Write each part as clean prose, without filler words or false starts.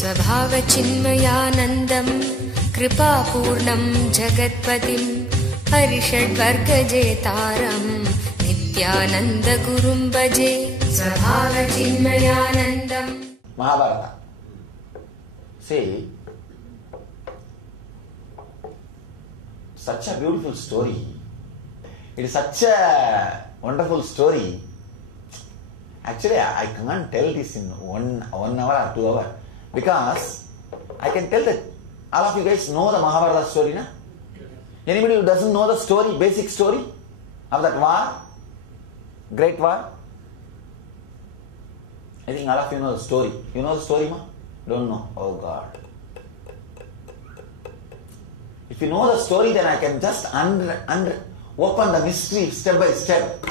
स्वभावचिन्मयानन्दं कृपापूर्णं जगत्पतिं हरिषड्वर्गजेतारं नित्यानन्दगुरुं भजे। स्वभावचिन्मयानन्दं Mahabharata. See, such a beautiful story. It is such a wonderful story. Actually, I can't tell this in one hour or 2 hours, because I can tell that all of you guys know the Mahabharata story, na? Anybody who doesn't know the story, basic story of that war, great war? I think all of you know the story. You know the story, ma? Don't know? Oh God. If you know the story, then I can just open the mystery step by step.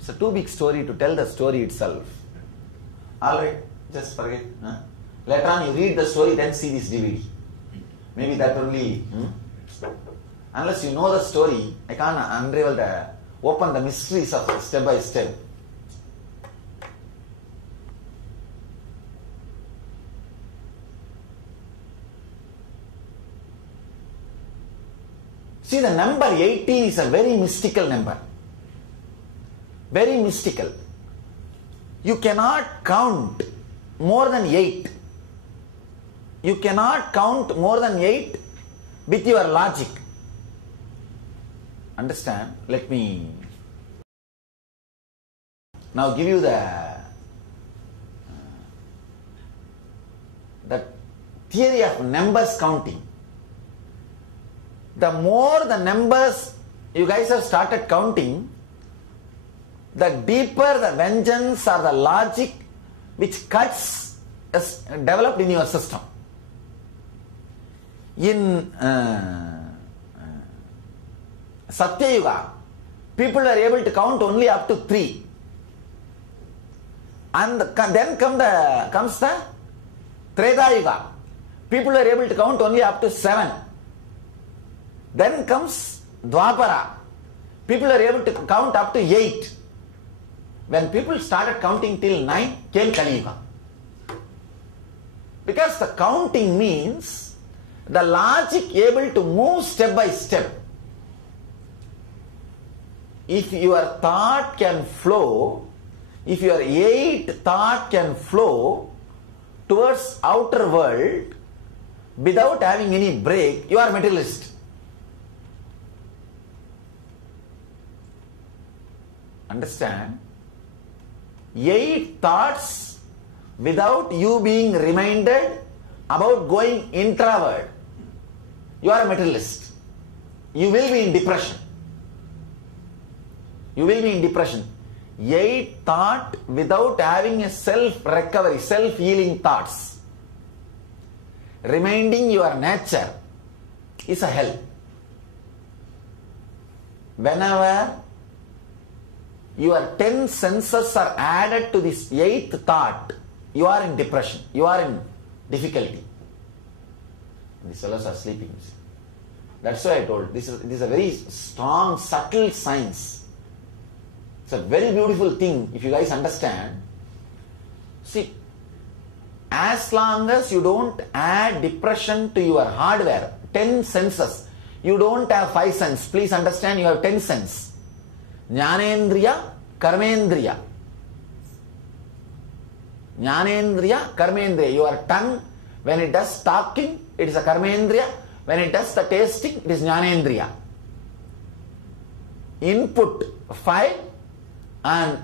It's a too big story to tell the story itself. Alright, just forget. Huh? Later on you read the story, then see this DVD. Maybe that only. Unless you know the story, I can't open the mysteries of step by step. See, the number 18 is a very mystical number. Very mystical. You cannot count more than 8. You cannot count more than 8 with your logic. Understand? Let me now give you the theory of numbers counting. The more the numbers you guys have started counting, the deeper the vengeance or the logic which cuts is developed in your system. In Satya Yuga, people were able to count only up to 3. And then comes the Treta Yuga. People were able to count only up to 7. Then comes Dwapara. People are able to count up to 8. When people started counting till 9, came Kali Yuga. Because the counting means the logic able to move step by step. If your thought can flow, if your 8 thought can flow towards outer world without having any break, you are materialist. Understand? 8 thoughts without you being reminded about going introvert, you are a materialist. You will be in depression. You will be in depression. 8 thought without having a self-recovery, self-healing thoughts, reminding your nature, is a hell. Whenever your 10 senses are added to this 8th thought, you are in depression, you are in difficulty. These fellows are sleeping. That's why I told, this is a very strong, subtle science. It's a very beautiful thing if you guys understand. See, as long as you don't add depression to your hardware, 10 senses, you don't have 5 senses. Please understand, you have 10 senses. Jnanendriya, Karmendriya. Jnanendriya, Karmendriya. Your tongue, when it does talking, it is a Karmendriya. When it does the tasting, it is Jnanendriya. Input 5 and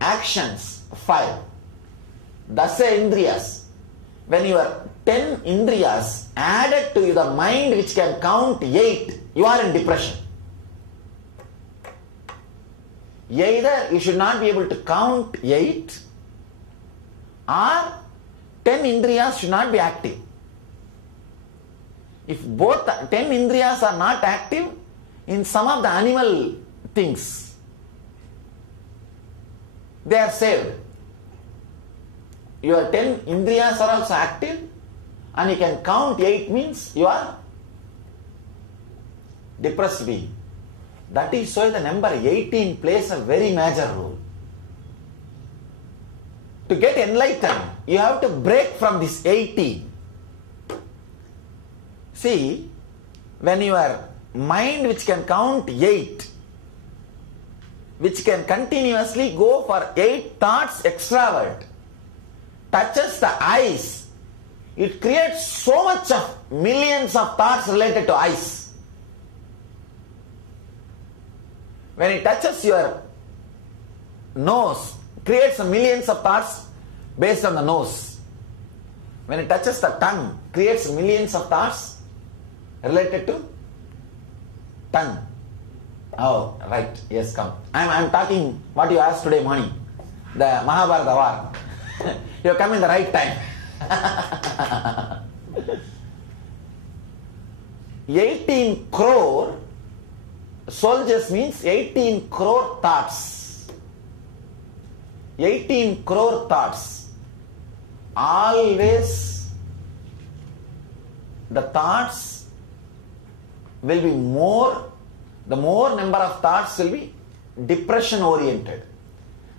actions 5. Dasa Indriyas. When your 10 Indriyas added to the mind which can count 8, you are in depression. Either you should not be able to count 8, or 10 Indriyas should not be active. If both 10 Indriyas are not active, in some of the animal things, they are saved. Your 10 Indriyas are also active, and you can count 8 means you are depressed being. That is why the number 18 plays a very major role. To get enlightened, you have to break from this 18. See, when your mind, which can count 8, which can continuously go for 8 thoughts extravert, touches the eyes, it creates so much of millions of thoughts related to eyes. When it touches your nose, creates millions of thoughts based on the nose. When it touches the tongue, creates millions of thoughts related to tongue. Oh, right. Yes, come. I'm talking what you asked today morning. The Mahabharata war. You have come in the right time. 18 crore soldiers means 18 crore thoughts. 18 crore thoughts. Always the thoughts will be more, the more number of thoughts will be depression oriented.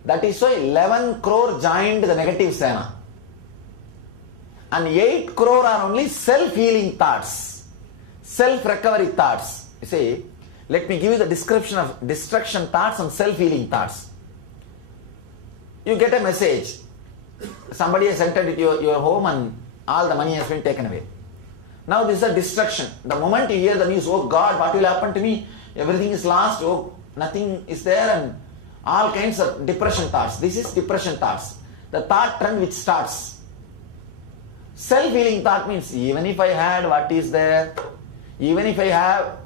That is why 11 crore joined the negative Sena. And 8 crore are only self-healing thoughts, self-recovery thoughts. You see, let me give you the description of destruction thoughts and self-healing thoughts. You get a message. Somebody has entered your home and all the money has been taken away. Now this is a destruction. The moment you hear the news, oh God, what will happen to me? Everything is lost. Oh, nothing is there, and all kinds of depression thoughts. This is depression thoughts. The thought trend which starts. Self-healing thought means even if I had what is there, even if I have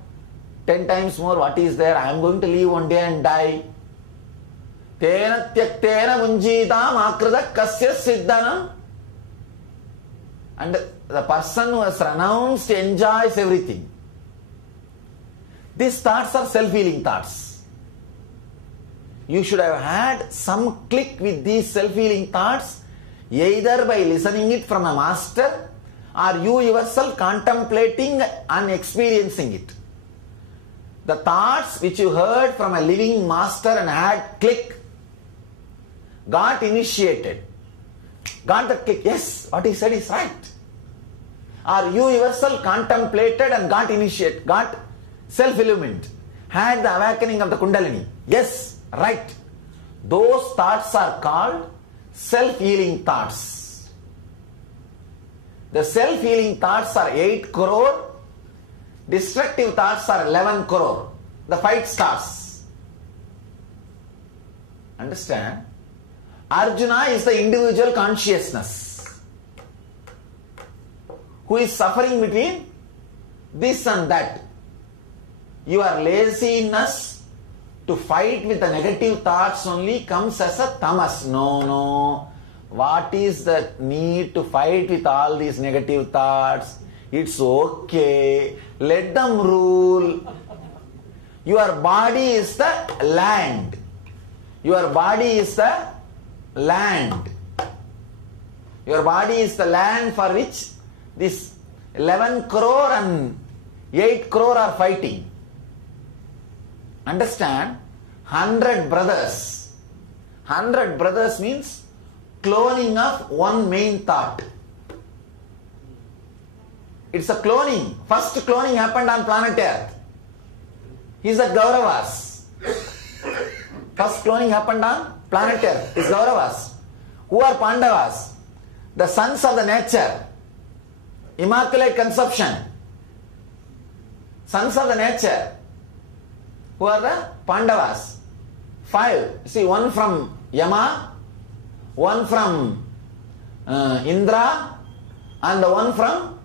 10 times more what is there, I am going to live one day and die. Tena tyaktena munjitam akrita kasya siddhanam. And the person who has renounced enjoys everything. These thoughts are self-healing thoughts. You should have had some click with these self-healing thoughts, either by listening it from a master or you yourself contemplating and experiencing it. The thoughts which you heard from a living master and had click, got initiated, got the click, yes, what he said is right. Or you yourself contemplated and got initiated, got self-illumined, had the awakening of the Kundalini. Yes, right. Those thoughts are called self-healing thoughts. The self-healing thoughts are 8 crore, destructive thoughts are 11 crore. The fight starts. Understand? Arjuna is the individual consciousness who is suffering between this and that. Your laziness to fight with the negative thoughts only comes as a tamas. No. What is the need to fight with all these negative thoughts? It's okay. Let them rule. Your body is the land. Your body is the land. Your body is the land for which this 11 crore and 8 crore are fighting. Understand? 100 brothers. 100 brothers means cloning of one main thought. It's a cloning. First cloning happened on planet Earth. He's the Kauravas. First cloning happened on planet Earth. It's Kauravas. Who are Pandavas? The sons of the nature. Immaculate conception. Sons of the nature. Who are the Pandavas? 5. See, one from Yama, one from Indra, and the one from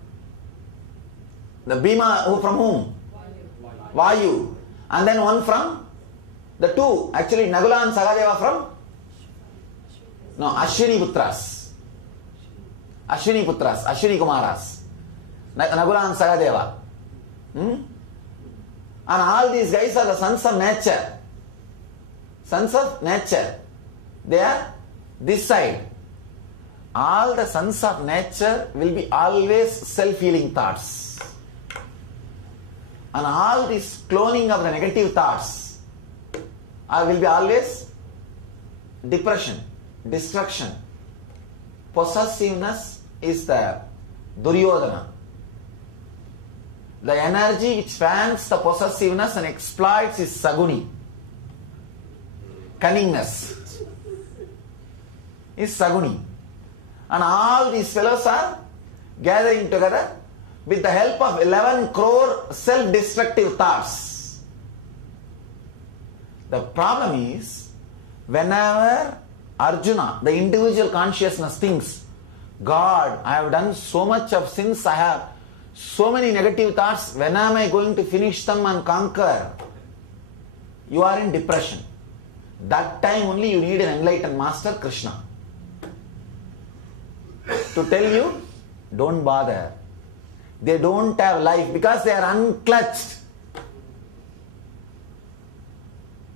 the Bhima, who from whom? Vayu. And then one from the 2. Actually, Nagula and Sagadeva from? No, Ashwini Putras. Ashwini Putras, Ashwini Kumaras. Nagula and Sagadeva. And all these guys are the sons of nature. Sons of nature. They are this side. All the sons of nature will be always self-healing thoughts. And all this cloning of the negative thoughts will be always depression, destruction. Possessiveness is the Duryodhana. The energy which fans the possessiveness and exploits is Saguni. Cunningness is Saguni. And all these fellows are gathering together with the help of 11 crore self-destructive thoughts. The problem is, whenever Arjuna, the individual consciousness, thinks, God, I have done so much of sins, I have so many negative thoughts, when am I going to finish them and conquer? You are in depression. That time only you need an enlightened master, Krishna, to tell you, don't bother. They don't have life because they are unclutched.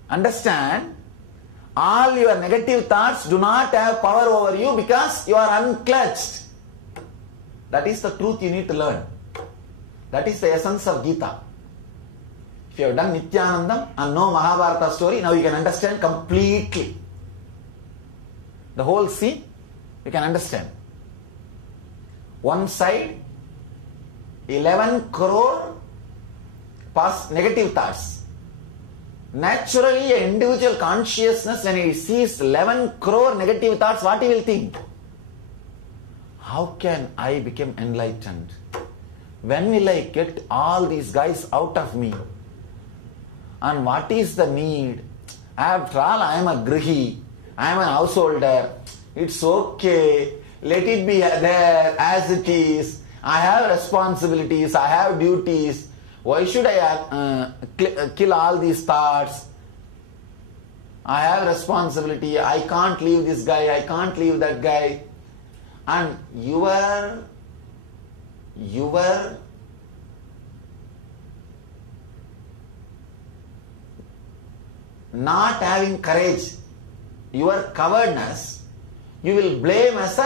Understand? All your negative thoughts do not have power over you because you are unclutched. That is the truth you need to learn. That is the essence of Gita. If you have done Nityanandam and know Mahabharata story, now you can understand completely. The whole scene, you can understand. One side, 11 crore negative thoughts. Naturally, an individual consciousness, when he sees 11 crore negative thoughts, what he will think? How can I become enlightened? When will I get all these guys out of me? And what is the need? After all, I am a grihi. I am an householder. It's okay. Let it be there as it is. I have responsibilities. I have duties. Why should I kill all these thoughts? I have responsibility. I can't leave this guy. I can't leave that guy. And your not having courage, your cowardness, you will blame as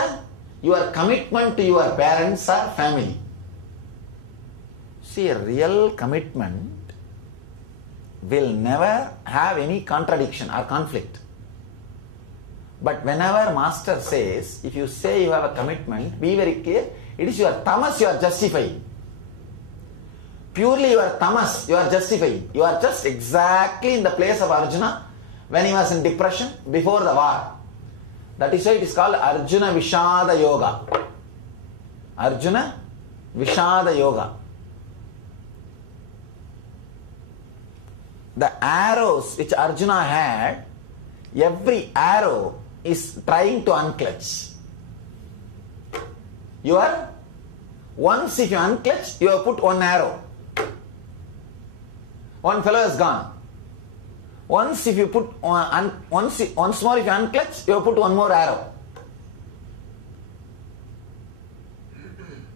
your commitment to your parents or family. See, a real commitment will never have any contradiction or conflict. But whenever Master says, if you say you have a commitment, be very clear, it is your tamas you are justifying. Purely your tamas you are justifying. You are just exactly in the place of Arjuna when he was in depression before the war. That is why it is called Arjuna Vishada Yoga. Arjuna Vishada Yoga. The arrows which Arjuna had, every arrow is trying to unclutch. Once if you unclutch, you have put one arrow. One fellow is gone. Once if you put once more if you unclutch, you have put one more arrow.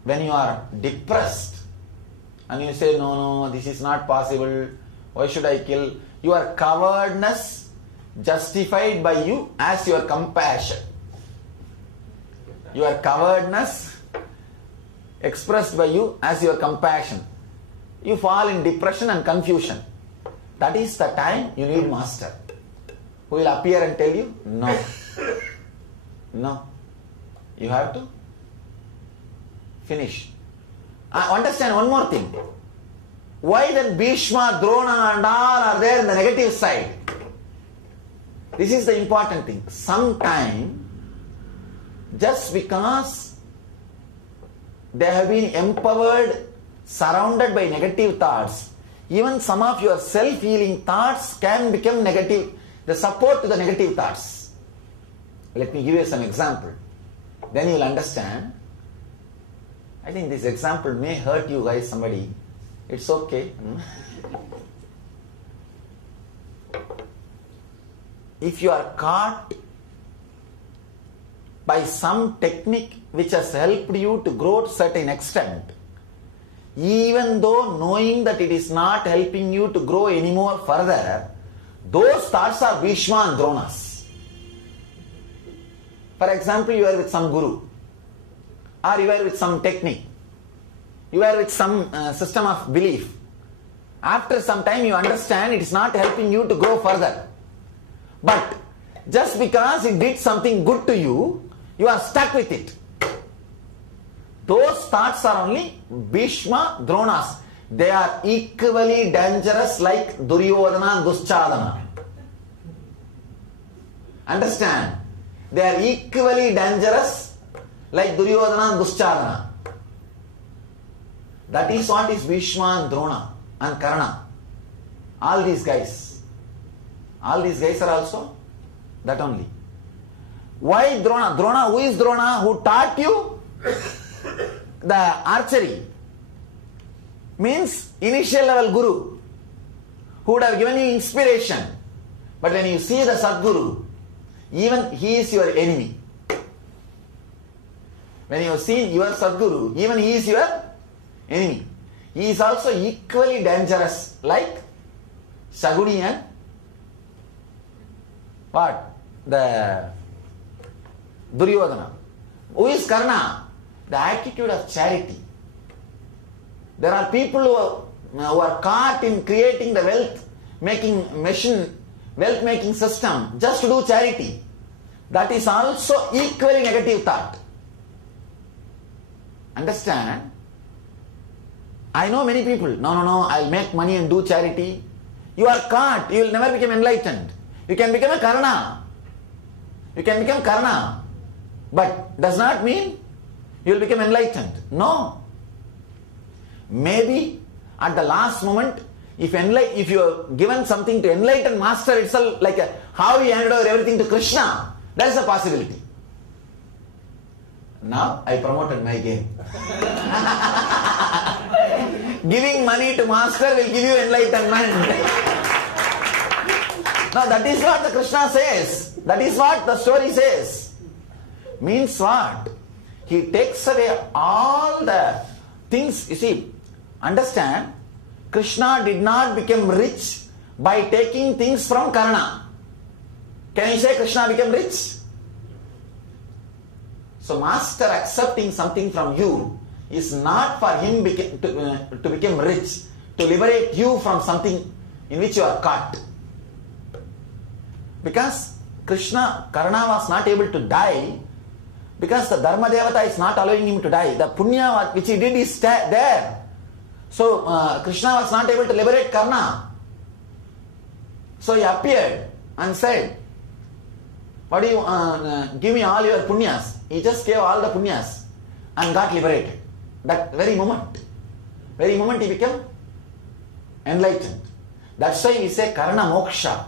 When you are depressed and you say, no, this is not possible, why should I kill? Your cowardness justified by you as your compassion. Your cowardness expressed by you as your compassion. You fall in depression and confusion. That is the time you need Master, who will appear and tell you, no. No. You have to finish. Understand one more thing. Why then Bhishma, Drona and all are there in the negative side? This is the important thing. Sometimes, just because they have been empowered, surrounded by negative thoughts, even some of your self-healing thoughts can become negative, the support to the negative thoughts. Let me give you some example. Then you will understand. I think this example may hurt you guys, somebody. It's okay. If you are caught by some technique which has helped you to grow to a certain extent, even though knowing that it is not helping you to grow anymore further, those thoughts are Bhishma and Dronas. For example, you are with some guru, or you are with some technique, you are with some system of belief, After some time you understand it is not helping you to grow further. But just because it did something good to you, you are stuck with it. Those thoughts are only Bhishma, Dronas. They are equally dangerous like Duryodhana and Duschadana. Understand? They are equally dangerous like Duryodhana and Duschadana. That is what is Bhishma and Drona and Karna. All these guys. All these guys are also that only. Why Drona? Drona, who is Drona? Who taught you the archery? Means initial level guru who would have given you inspiration. But when you see the Sadguru, even he is your enemy. When you see your Sadguru, even he is your enemy. He is also equally dangerous like Shaguni and what? The Duryodhana. Who is Karna? The attitude of charity. There are people who are caught in creating the wealth making system just to do charity. That is also equally negative thought. Understand? I know many people, no, I'll make money and do charity. You are caught. You will never become enlightened. You can become a Karna. You can become Karna. But does not mean you will become enlightened. No. Maybe at the last moment, if you are given something to enlighten master itself, like how he handed over everything to Krishna, that is a possibility. Now I promoted my game. Giving money to master will give you enlightenment. Now that is what the Krishna says. That is what the story says. Means what? He takes away all the things. You see, understand, Krishna did not become rich by taking things from Karna. Can you say Krishna became rich? So master accepting something from you is not for him to become rich, to liberate you from something in which you are caught. Because Krishna, Karna was not able to die because the Dharma Devata is not allowing him to die. The Punya which he did is there. So Krishna was not able to liberate Karna. So he appeared and said, what do you give me all your punyas? He just gave all the punyas and got liberated. That very moment he became enlightened. That's why we say Karna Moksha,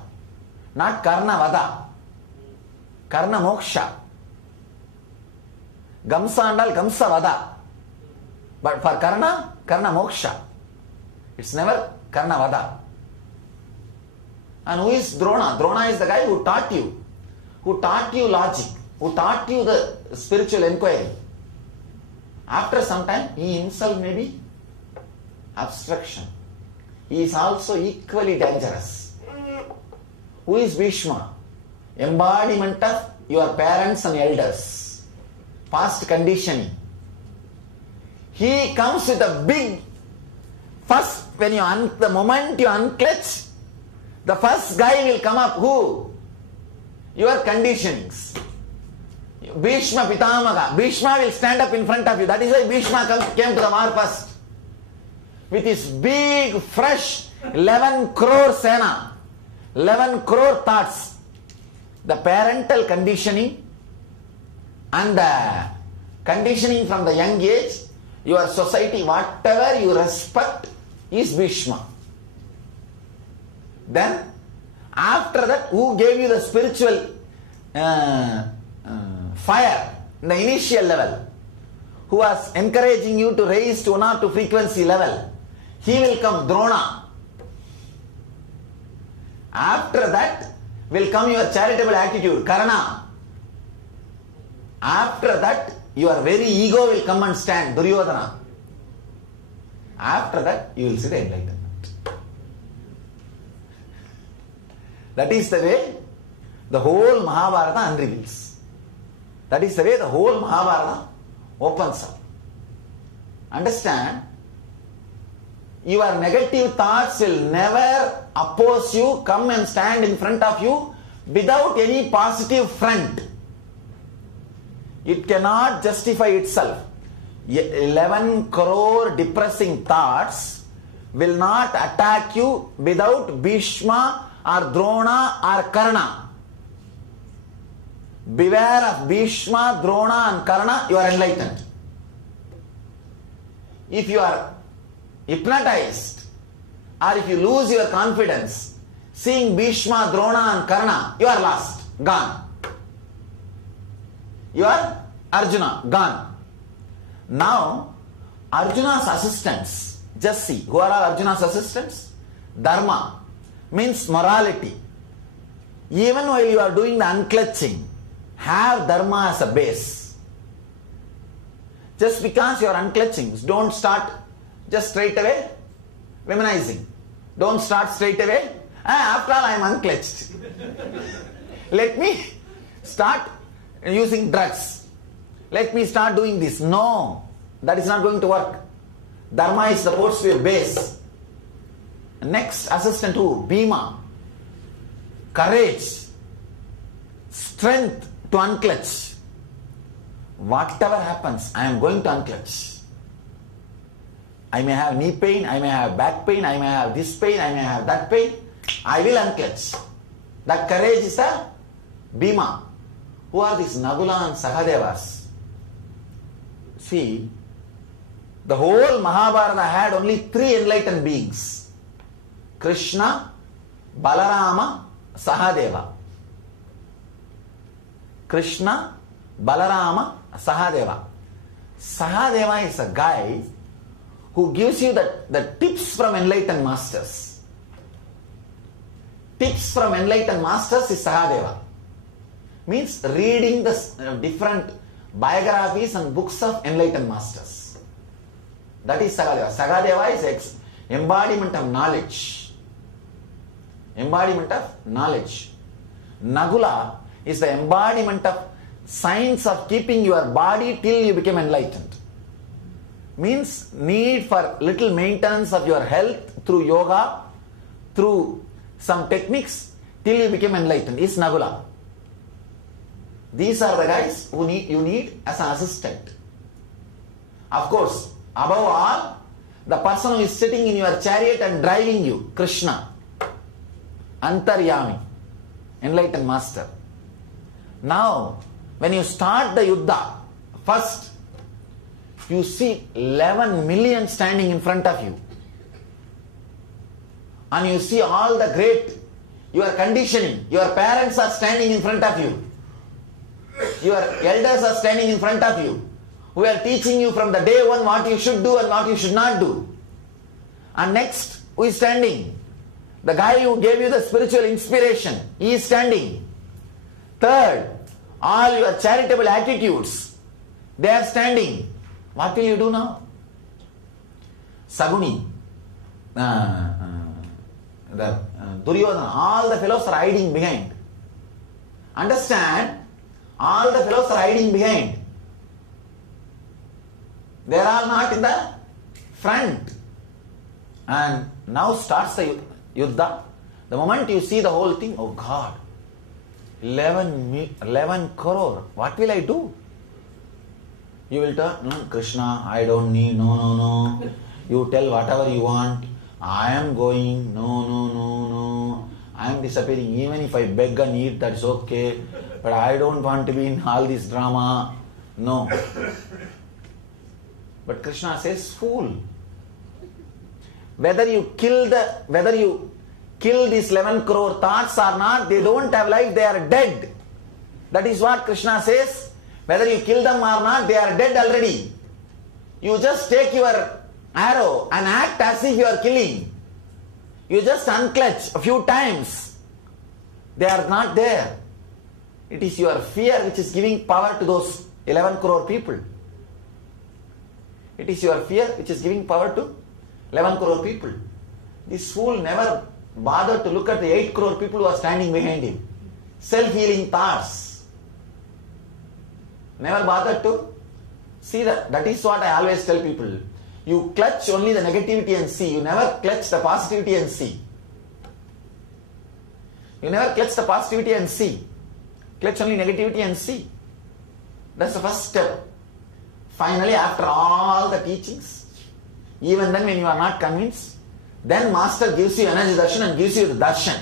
not Karna Vada. Karna Moksha. Gamsa andal Gamsa Vada. But for Karna, Karna Moksha. It's never Karna Vada. And who is Drona? Drona is the guy who taught you logic, who taught you the spiritual inquiry. After some time, he himself may be abstraction. He is also equally dangerous. Who is Bhishma? Embodiment of your parents and elders. Past conditioning. He comes with a big, first when the moment you unclutch, the first guy will come up. Who? Your conditionings. Bhishma Pitamaga. Bhishma will stand up in front of you. That is why Bhishma came to the war first. With his big, fresh 11 crore Sena. 11 crore thoughts. The parental conditioning and the conditioning from the young age, your society, whatever you respect is Bhishma. Then, after that, who gave you the spiritual fire in the initial level? Who was encouraging you to raise to 1 or 2 frequency level? He will come, Drona. After that will come your charitable attitude, Karna. After that, your very ego will come and stand, Duryodhana. After that, you will see the enlightenment. That is the way the whole Mahabharata unreveals. That is the way the whole Mahabharata opens up. Understand? Your negative thoughts will never oppose you, come and stand in front of you without any positive front. It cannot justify itself. 11 crore depressing thoughts will not attack you without Bhishma or Drona or Karna. Beware of Bhishma, Drona and Karna, you are enlightened. If you are hypnotized or if you lose your confidence seeing Bhishma, Drona and Karna, you are lost, gone. You are Arjuna, gone. Now, Arjuna's assistants, just see, who are all Arjuna's assistants? Dharma means morality. Even while you are doing the unclutching, have Dharma as a base. Just because you are unclutching, don't start just straight away womanizing. Don't start straight away, after all I am unclutched. Let me start using drugs. Let me start doing this. No, that is not going to work. Dharma is supposed to be a base. Next assistant who? Bhima. Courage. Strength to unclutch. Whatever happens, I am going to unclutch. I may have knee pain, I may have back pain, I may have this pain, I may have that pain. I will unclutch. That courage is a Bhima. Who are these Nagula and Sahadevas? See, the whole Mahabharata had only 3 enlightened beings. Krishna, Balarama, Sahadeva. Krishna, Balarama, Sahadeva. Sahadeva is a guy who gives you the tips from enlightened masters. Tips from enlightened masters is Sahadeva. Means reading the different biographies and books of enlightened masters. That is Sahadeva. Sahadeva is embodiment of knowledge. Embodiment of knowledge. Nagula is the embodiment of science of keeping your body till you become enlightened. Means need for little maintenance of your health through yoga, through some techniques till you become enlightened is Nagula. These are the guys who you need as an assistant. Of course, above all, the person who is sitting in your chariot and driving you, Krishna, Antaryami, enlightened master. Now, when you start the Yuddha, first you see 11 million standing in front of you. And you see all the great, your conditioning, your parents are standing in front of you. Your elders are standing in front of you, who are teaching you from the day one what you should do and what you should not do. And next, who is standing? The guy who gave you the spiritual inspiration, he is standing. Third, all your charitable attitudes, they are standing. What will you do now? Saguni, Duryodhana, all the fellows are hiding behind. Understand? All the fellows are hiding behind. They are all not in the front. And now starts the Yuddha. The moment you see the whole thing, oh God, 11 crore, what will I do? You will tell, no, Krishna, I don't need, no. You tell whatever you want. I am going, no. I am disappearing. Even if I beg and eat, that's okay. But I don't want to be in all this drama. No. But Krishna says, fool. Whether you kill these 11 crore thoughts or not, they don't have life, they are dead. That is what Krishna says. Whether you kill them or not, they are dead already. You just take your arrow and act as if you are killing. You just unclutch a few times. They are not there. It is your fear which is giving power to those 11 crore people. It is your fear which is giving power to 11 crore people. This fool never bothered to look at the 8 crore people who are standing behind him. Self-healing thoughts. Never bothered to see that. That is what I always tell people. You clutch only the negativity and see. You never clutch the positivity and see. You never clutch the positivity and see. Clutch only negativity and see. That's the first step. Finally, after all the teachings, even then when you are not convinced, then Master gives you energy darshan and gives you the darshan.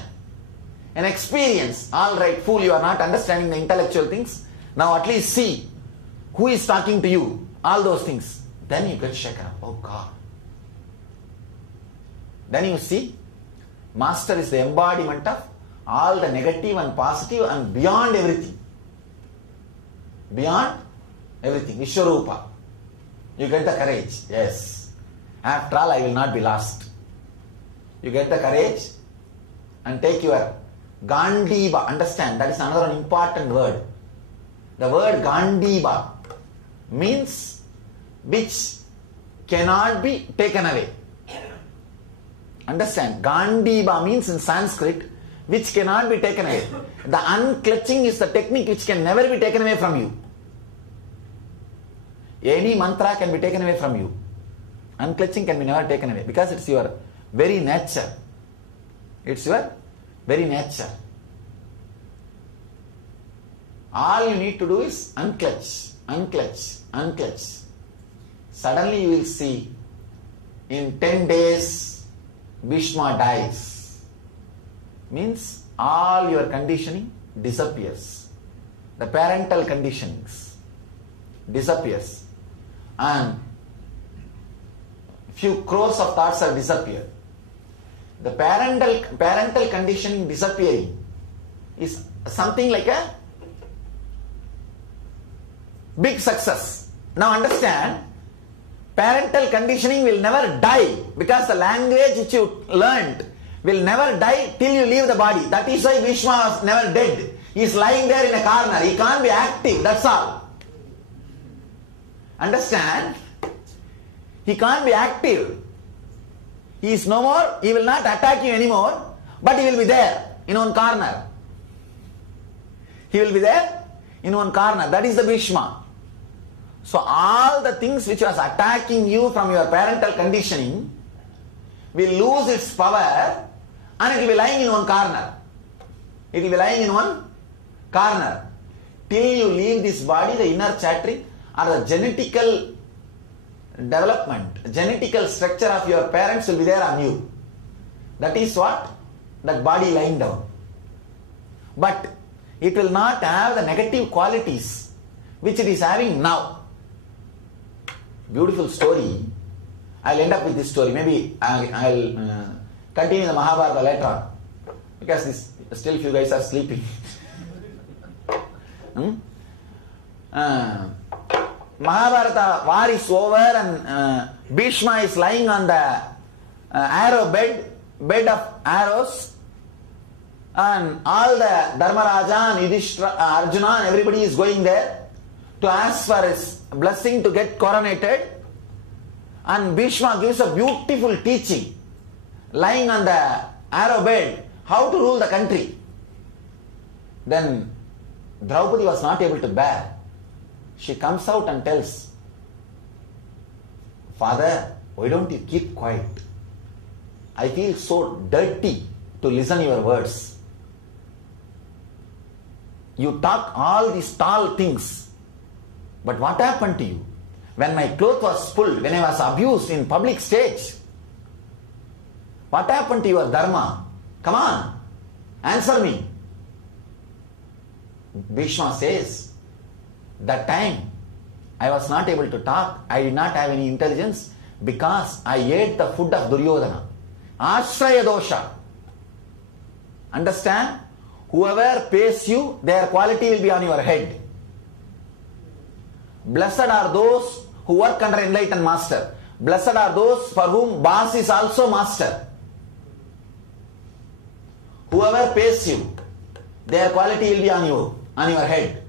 An experience. All right, fool, you are not understanding the intellectual things. Now at least see who is talking to you. All those things. Then you get shaken up. Oh God. Then you see, Master is the embodiment of all the negative and positive and beyond everything. Beyond everything. Vishwarupa. You get the courage. Yes. After all, I will not be lost. You get the courage and take your Gandiva. Understand, that is another important word. The word Gandiva means which cannot be taken away. Understand, Gandiva means in Sanskrit which cannot be taken away. The unclutching is the technique which can never be taken away from you. Any mantra can be taken away from you. Unclutching can be never taken away because it's your very nature. It's your very nature. All you need to do is unclutch, unclutch, unclutch. Suddenly you will see in 10 days Bhishma dies. Means all your conditioning disappears. The parental conditionings disappears. And few crores of thoughts are disappeared. The parental conditioning disappearing is something like a big success. Now understand, parental conditioning will never die because the language which you learned will never die till you leave the body. That is why Bhishma was never dead. He is lying there in a corner. He can't be active. That's all. Understand? He can't be active. He is no more. He will not attack you anymore. But he will be there in one corner. He will be there in one corner. That is the Bhishma. So all the things which was attacking you from your parental conditioning will lose its power and it will be lying in one corner. It will be lying in one corner. Till you leave this body, the inner chattering or the genetical development, genetical structure of your parents will be there on you. That is what? That body lying down. But it will not have the negative qualities which it is having now. Beautiful story. I'll end up with this story. Maybe I'll continue the Mahabharata later on. Because this, still few guys are sleeping. Mahabharata war is over and Bhishma is lying on the arrow bed of arrows, and all the Dharmaraja and Yudhishthira, Arjuna and everybody is going there to ask for his blessing to get coronated, and Bhishma gives a beautiful teaching lying on the arrow bed how to rule the country. Then Draupadi was not able to bear. She comes out and tells, Father, why don't you keep quiet? I feel so dirty to listen to your words. You talk all these tall things, but what happened to you? When my cloth was pulled, when I was abused in public stage, what happened to your dharma? Come on, answer me. Bhishma says, that time I was not able to talk, I did not have any intelligence because I ate the food of Duryodhana. Ashraya dosha. Understand? Whoever pays you, their quality will be on your head. Blessed are those who work under enlightened master. Blessed are those for whom boss is also master. Whoever pays you, their quality will be on you, on your head.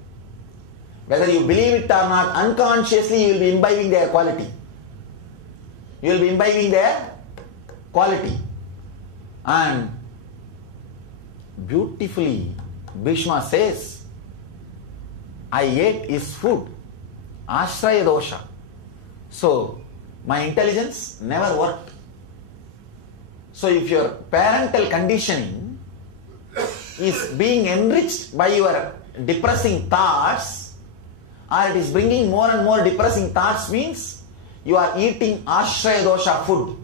Whether you believe it or not, unconsciously you will be imbibing their quality. You will be imbibing their quality. And beautifully, Bhishma says, I ate his food. Ashraya dosha. So, my intelligence never worked. So if your parental conditioning is being enriched by your depressing thoughts, or it is bringing more and more depressing thoughts, means you are eating ashraya dosha food.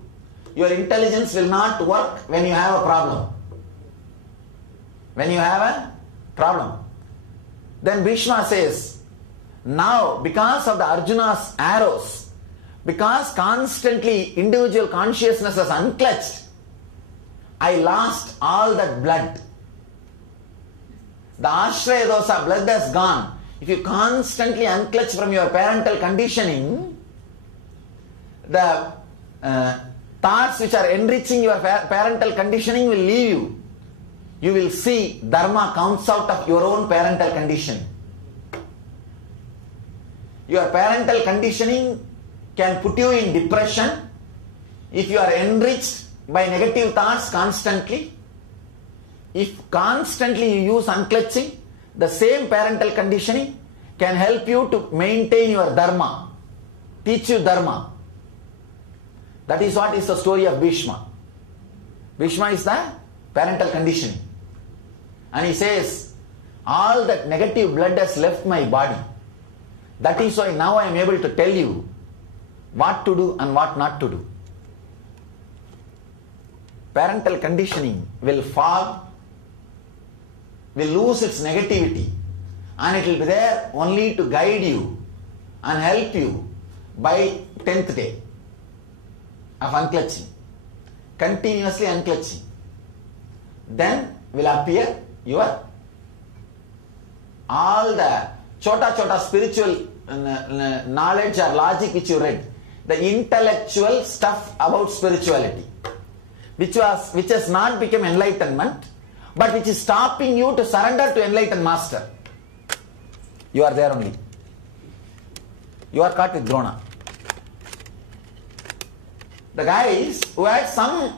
Your intelligence will not work when you have a problem. When you have a problem. Then Bhishma says, now because of the Arjuna's arrows, because constantly individual consciousness is unclutched, I lost all that blood. The ashraya dosa blood has gone. If you constantly unclutch from your parental conditioning, the thoughts which are enriching your parental conditioning will leave you. You will see dharma comes out of your own parental conditioning. Your parental conditioning can put you in depression if you are enriched by negative thoughts constantly. If constantly you use unclutching, the same parental conditioning can help you to maintain your dharma, teach you dharma. That is what is the story of Bhishma. Bhishma is the parental conditioning. And he says, all that negative blood has left my body. That is why now I am able to tell you what to do and what not to do. Parental conditioning will fall, will lose its negativity, and it will be there only to guide you and help you by 10th day of unclutching, continuously unclutching. Then will appear your all the chota spiritual knowledge or logic which you read, the intellectual stuff about spirituality, which has not become enlightenment, but which is stopping you to surrender to enlightened master. You are there only. You are caught with Drona. The guys who had some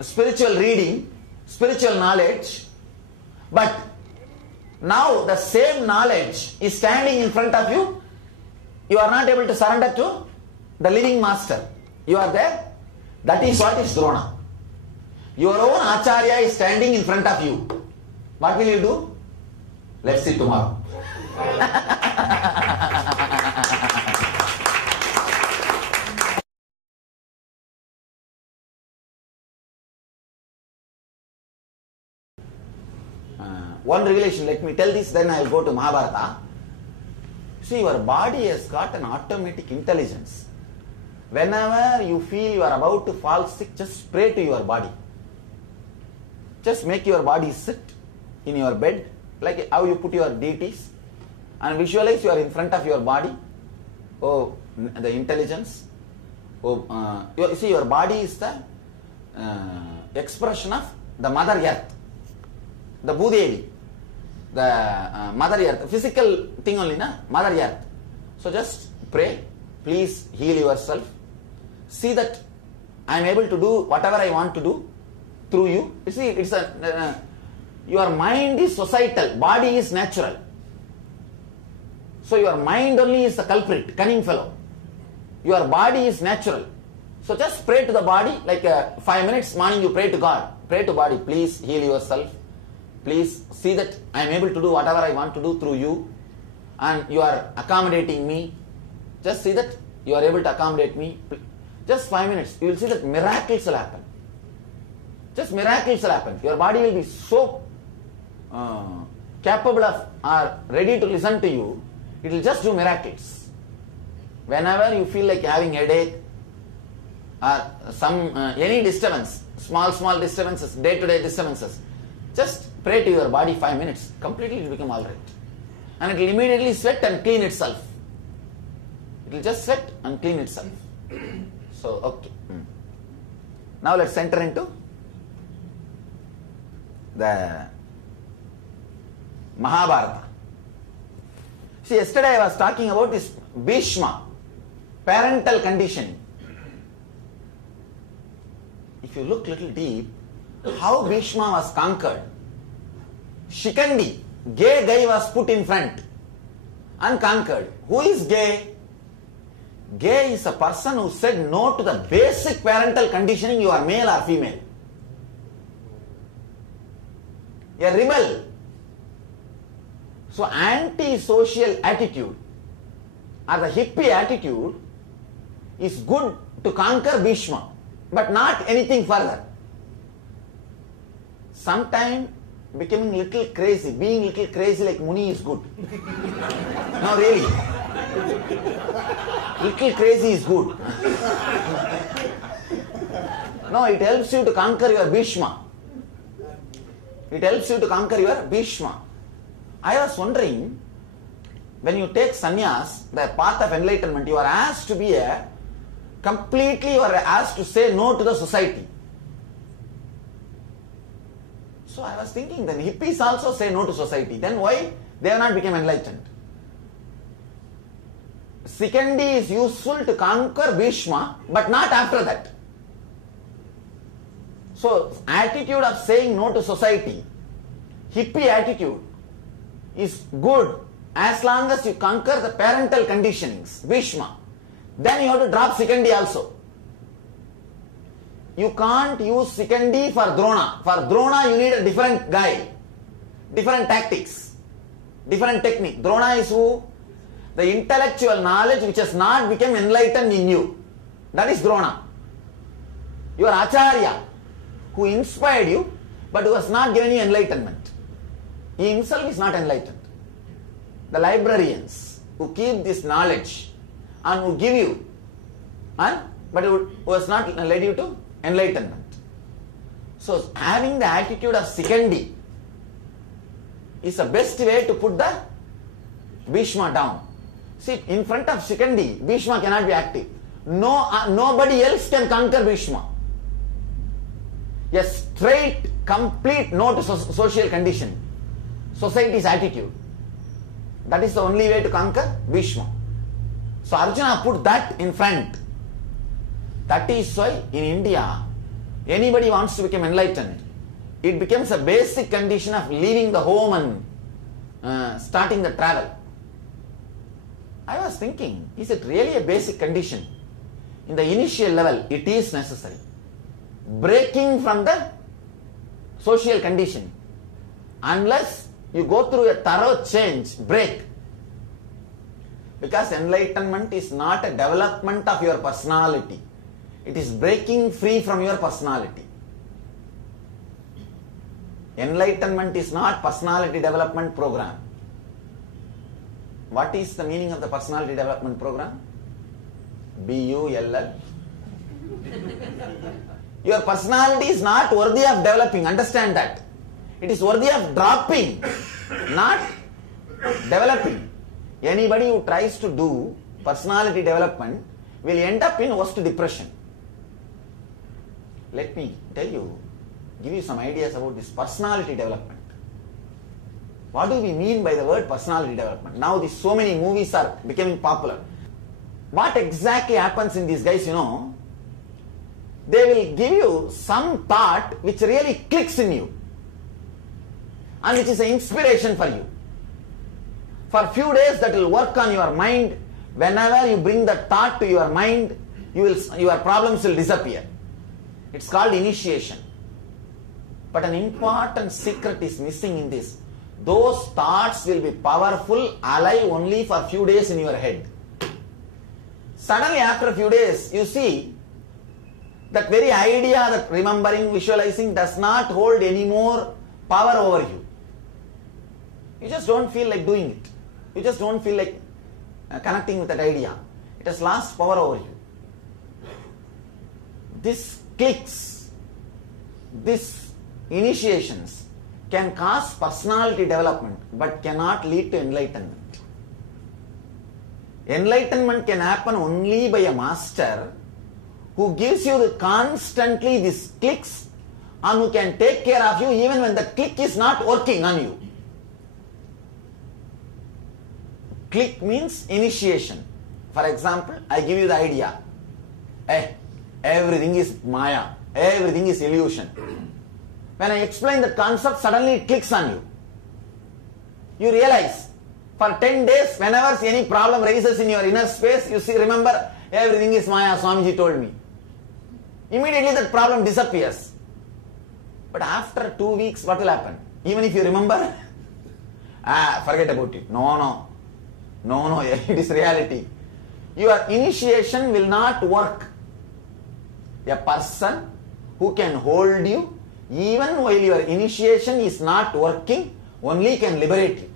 spiritual reading, spiritual knowledge, but now the same knowledge is standing in front of you, you are not able to surrender to the living master. You are there. That is what is Drona. Your own Acharya is standing in front of you. What will you do? Let's see tomorrow. One revelation, let me tell this, then I will go to Mahabharata. See, your body has got an automatic intelligence. Whenever you feel you are about to fall sick, just pray to your body. Just make your body sit in your bed, like how you put your deities, and visualize you are in front of your body. Oh, the intelligence. Oh, you see, your body is the expression of the Mother Earth, the Bhudevi, the Mother Earth, physical thing only, na? Mother Earth. So just pray, please heal yourself. See that I am able to do whatever I want to do through you. You see, it's your mind is societal, body is natural. So your mind only is the culprit, cunning fellow. Your body is natural. So just pray to the body, like 5 minutes morning you pray to God. Pray to body, please heal yourself. Please see that I am able to do whatever I want to do through you, and you are accommodating me. Just see that you are able to accommodate me. Just 5 minutes, you will see that miracles will happen. Just miracles will happen. Your body will be so capable of or ready to listen to you, it will just do miracles. Whenever you feel like having headache or some any disturbance, small disturbances, day-to-day disturbances, just pray to your body 5 minutes, completely it will become alright. And it will immediately sweat and clean itself. It will just sweat and clean itself. So, okay. Now let's enter into the Mahabharata. See, yesterday I was talking about this Bhishma, parental conditioning. If you look little deep, how Bhishma was conquered. Shikandi, gay guy was put in front and conquered. Who is gay? Gay is a person who said no to the basic parental conditioning, you are male or female. A rebel. So anti-social attitude or the hippie attitude is good to conquer Bhishma, but not anything further. Sometimes becoming little crazy, being little crazy like Muni is good. No, really. Little crazy is good. No, it helps you to conquer your Bhishma. It helps you to conquer your Bhishma. I was wondering, when you take sannyas, the path of enlightenment, you are asked to be completely, you are asked to say no to the society. So I was thinking, then hippies also say no to society. Then why they have not become enlightened? Sikandi is useful to conquer Bhishma, but not after that. So attitude of saying no to society, hippie attitude, is good as long as you conquer the parental conditionings, Bhishma. Then you have to drop Sikandi also. You can't use Sikandi for Drona. For Drona you need a different guy, different tactics, different technique. Drona is who? The intellectual knowledge which has not become enlightened in you. That is Drona. Your Acharya, who inspired you, but who has not given you enlightenment. He himself is not enlightened. The librarians who keep this knowledge and who give you, but who has not led you to enlightenment. So having the attitude of Sikandi is the best way to put the Bhishma down. See, in front of Sikandi, Bhishma cannot be active. Nobody else can conquer Bhishma. A straight, complete no to social conditioning, society's attitude. That is the only way to conquer Bhishma. So Arjuna put that in front. That is why in India, anybody wants to become enlightened, it becomes a basic condition of leaving the home and starting the travel. I was thinking, is it really a basic condition? In the initial level, it is necessary. Breaking from the social condition. Unless you go through a thorough change, break. Because enlightenment is not a development of your personality. It is breaking free from your personality. Enlightenment is not personality development program. What is the meaning of the personality development program? BULL. Your personality is not worthy of developing. Understand that. It is worthy of dropping, not developing. Anybody who tries to do personality development will end up in worst depression. Let me tell you, give you some ideas about this personality development. What do we mean by the word personality development? Now these so many movies are becoming popular. What exactly happens in these guys, they will give you some thought which really clicks in you and which is an inspiration for you. For a few days that will work on your mind. Whenever you bring that thought to your mind, your problems will disappear. It's called initiation. But an important secret is missing in this. Those thoughts will be powerful, alive only for a few days in your head. Suddenly after a few days, you see that very idea that remembering, visualizing does not hold any more power over you. You just don't feel like doing it. You just don't feel like connecting with that idea. It has lost power over you. This clicks, these initiations can cause personality development but cannot lead to enlightenment. Enlightenment can happen only by a master who gives you constantly these clicks and who can take care of you even when the click is not working on you. Click means initiation. For example, I give you the idea. Everything is Maya. Everything is illusion. When I explain the concept, suddenly it clicks on you. You realize, for 10 days, whenever any problem rises in your inner space, you see, remember, everything is Maya, Swamiji told me. Immediately that problem disappears. But after 2 weeks, what will happen? Even if you remember, forget about it. No, it is reality. Your initiation will not work. A person who can hold you, even while your initiation is not working, only can liberate you.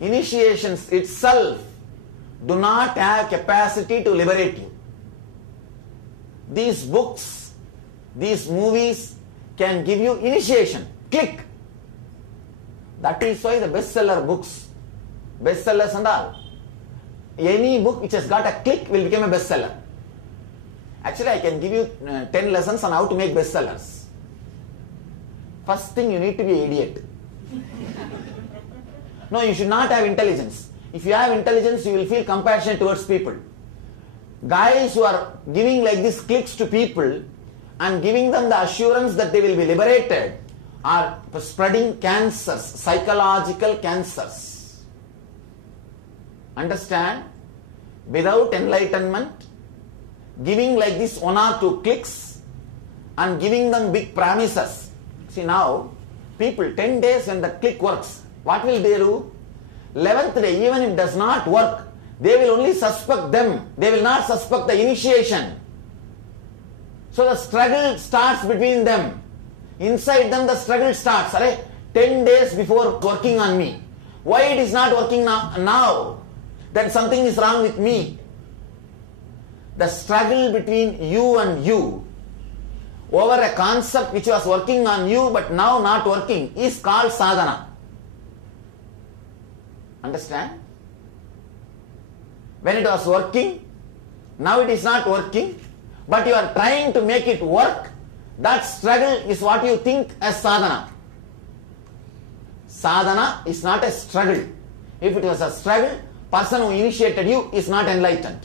Initiations itself do not have capacity to liberate you. These books, these movies can give you initiation. Click. That is why the bestseller books, bestsellers and all, any book which has got a click will become a bestseller. Actually, I can give you 10 lessons on how to make bestsellers. First thing, you need to be an idiot. No, you should not have intelligence. If you have intelligence, you will feel compassion towards people. Guys who are giving like this clicks to people and giving them the assurance that they will be liberated are spreading cancers, psychological cancers. Understand? Without enlightenment, giving like this 1 or 2 clicks and giving them big promises. See now, people 10 days when the click works, what will they do? 11th day, even if it does not work, they will only suspect them. They will not suspect the initiation. So the struggle starts between them. Inside them the struggle starts. 10 days before working on me. Why it is not working now? Then something is wrong with me. The struggle between you and you over a concept which was working on you but now not working is called sadhana. Understand? When it was working, now it is not working, but you are trying to make it work, that struggle is what you think as sadhana. Sadhana is not a struggle. If it was a struggle, person who initiated you is not enlightened.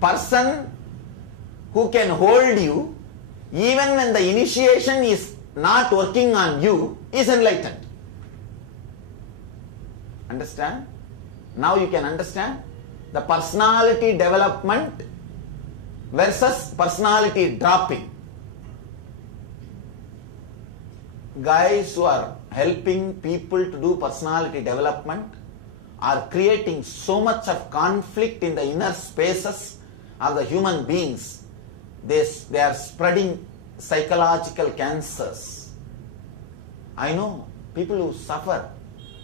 Person who can hold you even when the initiation is not working on you is enlightened. Understand? Now you can understand the personality development versus personality dropping. Guys who are helping people to do personality development are creating so much of conflict in the inner spaces of the human beings. They are spreading psychological cancers. I know people who suffer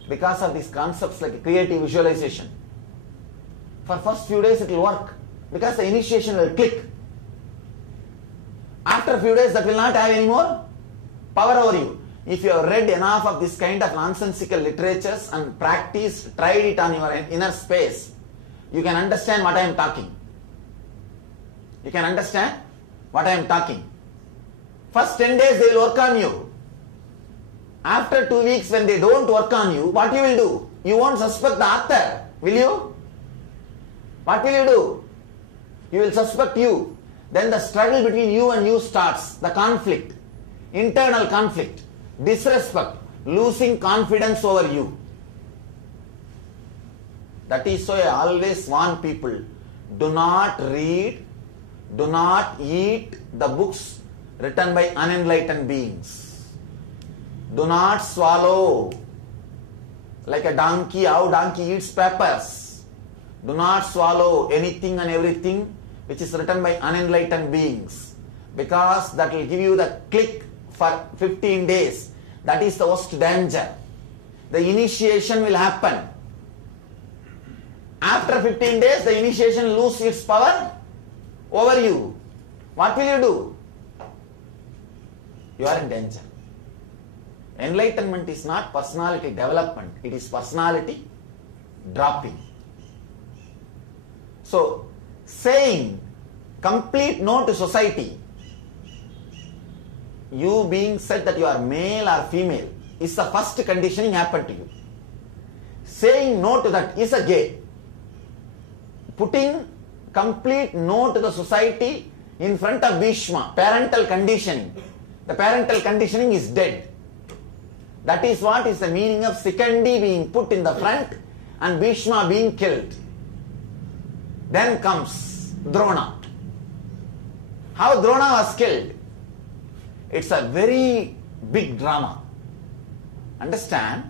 because of these concepts like creative visualization. For first few days it will work because the initiation will click. After a few days that will not have any more power over you. If you have read enough of this kind of nonsensical literatures and practiced, tried it on your inner space, you can understand what I am talking. You can understand what I am talking. First 10 days they will work on you. After 2 weeks when they don't work on you, what you will do? You won't suspect the author, will you? What will you do? You will suspect you. Then the struggle between you and you starts. The conflict, internal conflict, disrespect, losing confidence over you. That is why I always warn people, do not read, do not eat the books written by unenlightened beings. Do not swallow like a donkey, how donkey eats peppers. Do not swallow anything and everything which is written by unenlightened beings, because that will give you the click for 15 days. That is the worst danger. The initiation will happen. After 15 days, the initiation loses its power over you. What will you do? You are in danger. Enlightenment is not personality development, it is personality dropping. So, saying complete no to society, you being said that you are male or female, is the first conditioning happened to you. Saying no to that is a gay. Putting complete no to the society in front of Bhishma, parental conditioning. The parental conditioning is dead. That is what is the meaning of Sikandi being put in the front and Bhishma being killed. Then comes Drona. How Drona was killed? It's a very big drama. Understand?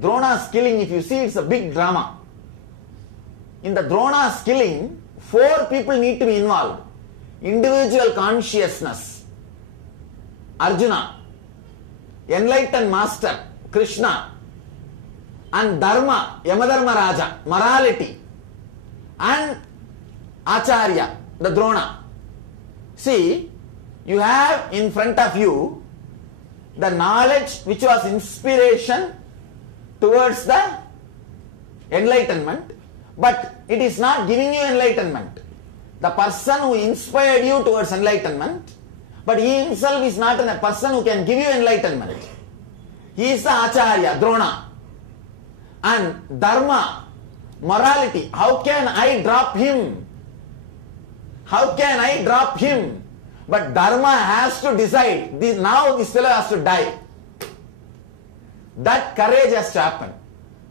Drona's killing, if you see, it's a big drama. In the Drona's killing, 4 people need to be involved. Individual consciousness, Arjuna, enlightened master, Krishna, and Dharma, Yamadharma Raja, morality, and Acharya, the Drona. See, you have in front of you the knowledge which was inspiration towards the enlightenment, but it is not giving you enlightenment. The person who inspired you towards enlightenment, but he himself is not a person who can give you enlightenment. He is the Acharya, Drona. And Dharma, morality, how can I drop him? How can I drop him? But Dharma has to decide, now this fellow has to die. That courage has to happen.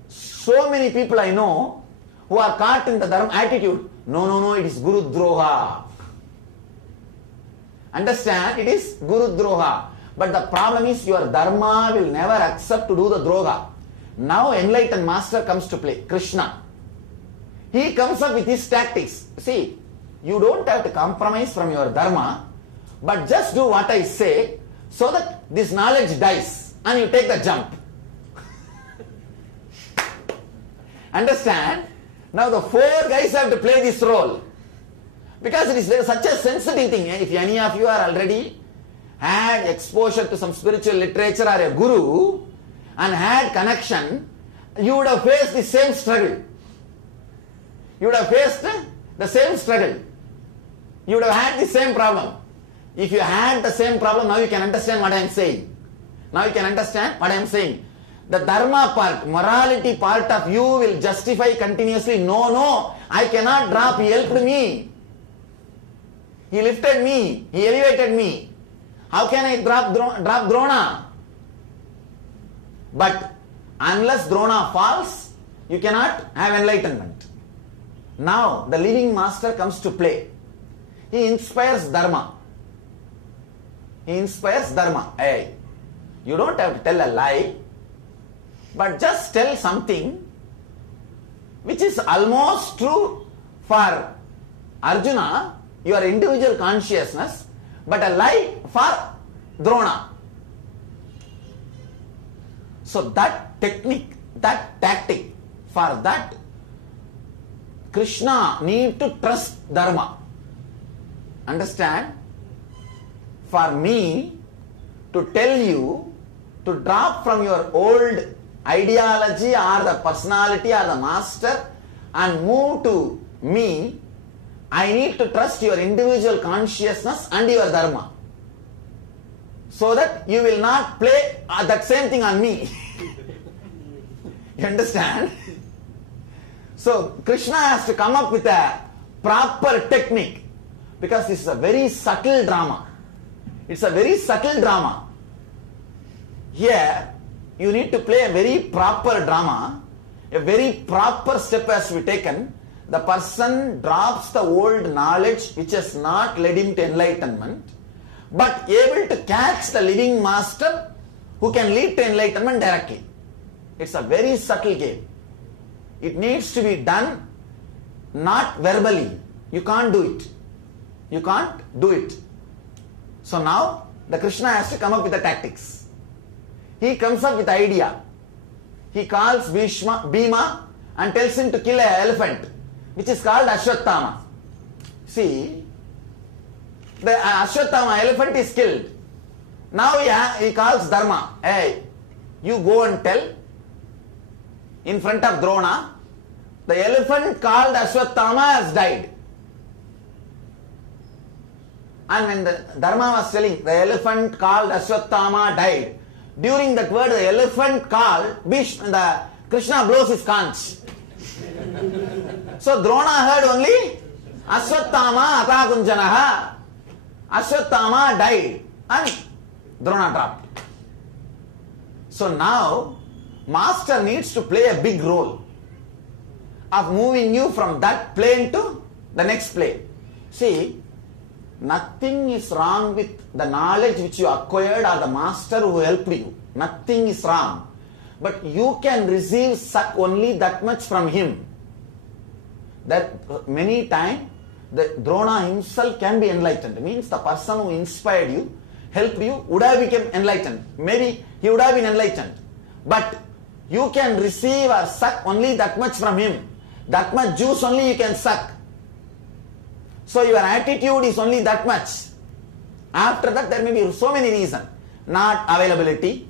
So many people I know who are caught in the Dharma attitude. No, it is Guru Droha. Understand? It is Guru Droha. But the problem is your Dharma will never accept to do the Droha. Now enlightened master comes to play, Krishna. He comes up with his tactics. See, you don't have to compromise from your Dharma, but just do what I say so that this knowledge dies and you take the jump. Understand? Now the 4 guys have to play this role. Because it is such a sensitive thing. If any of you are already had exposure to some spiritual literature or a guru and had connection, you would have faced the same struggle. You would have faced the same struggle. You would have had the same problem. If you had the same problem, now you can understand what I am saying. Now you can understand what I am saying. The Dharma part, morality part of you will justify continuously, no, I cannot drop, he helped me. He lifted me, he elevated me. How can I drop Drona? But unless Drona falls, you cannot have enlightenment. Now the living master comes to play. He inspires Dharma. He inspires Dharma. Hey, you don't have to tell a lie, but just tell something which is almost true for Arjuna, your individual consciousness, but a lie for Drona. So that technique, that tactic, for that Krishna need to trust Dharma. Understand? For me to tell you to drop from your old ideology or the personality or the master and move to me, I need to trust your individual consciousness and your Dharma, so that you will not play that same thing on me. You understand? So Krishna has to come up with a proper technique, because this is a very subtle drama. It's a very subtle drama. Here you need to play a very proper drama. A very proper step has to be taken. The person drops the old knowledge which has not led him to enlightenment, but able to catch the living master who can lead to enlightenment directly. It's a very subtle game. It needs to be done not verbally. You can't do it. You can't do it. So now the Krishna has to come up with the tactics. He comes up with the idea. He calls Bhima and tells him to kill an elephant, which is called Ashwatthama. See, the Ashwatthama elephant is killed. Now he calls Dharma. Hey, you go and tell in front of Drona, the elephant called Ashwatthama has died. And when the Dharma was telling, the elephant called Ashwatthama died, during that word, the elephant called, the Krishna blows his conch. So Drona heard only Ashwatthama Atakunjanaha. Ashwatthama died and Drona dropped. So now, master needs to play a big role of moving you from that plane to the next plane. See, nothing is wrong with the knowledge which you acquired or the master who helped you. Nothing is wrong. But you can receive suck only that much from him. That many times, the Drona himself can be enlightened. Means the person who inspired you, helped you, would have become enlightened. Maybe he would have been enlightened. But you can receive or suck only that much from him. That much juice only you can suck. So your attitude is only that much. After that, there may be so many reasons. Not availability,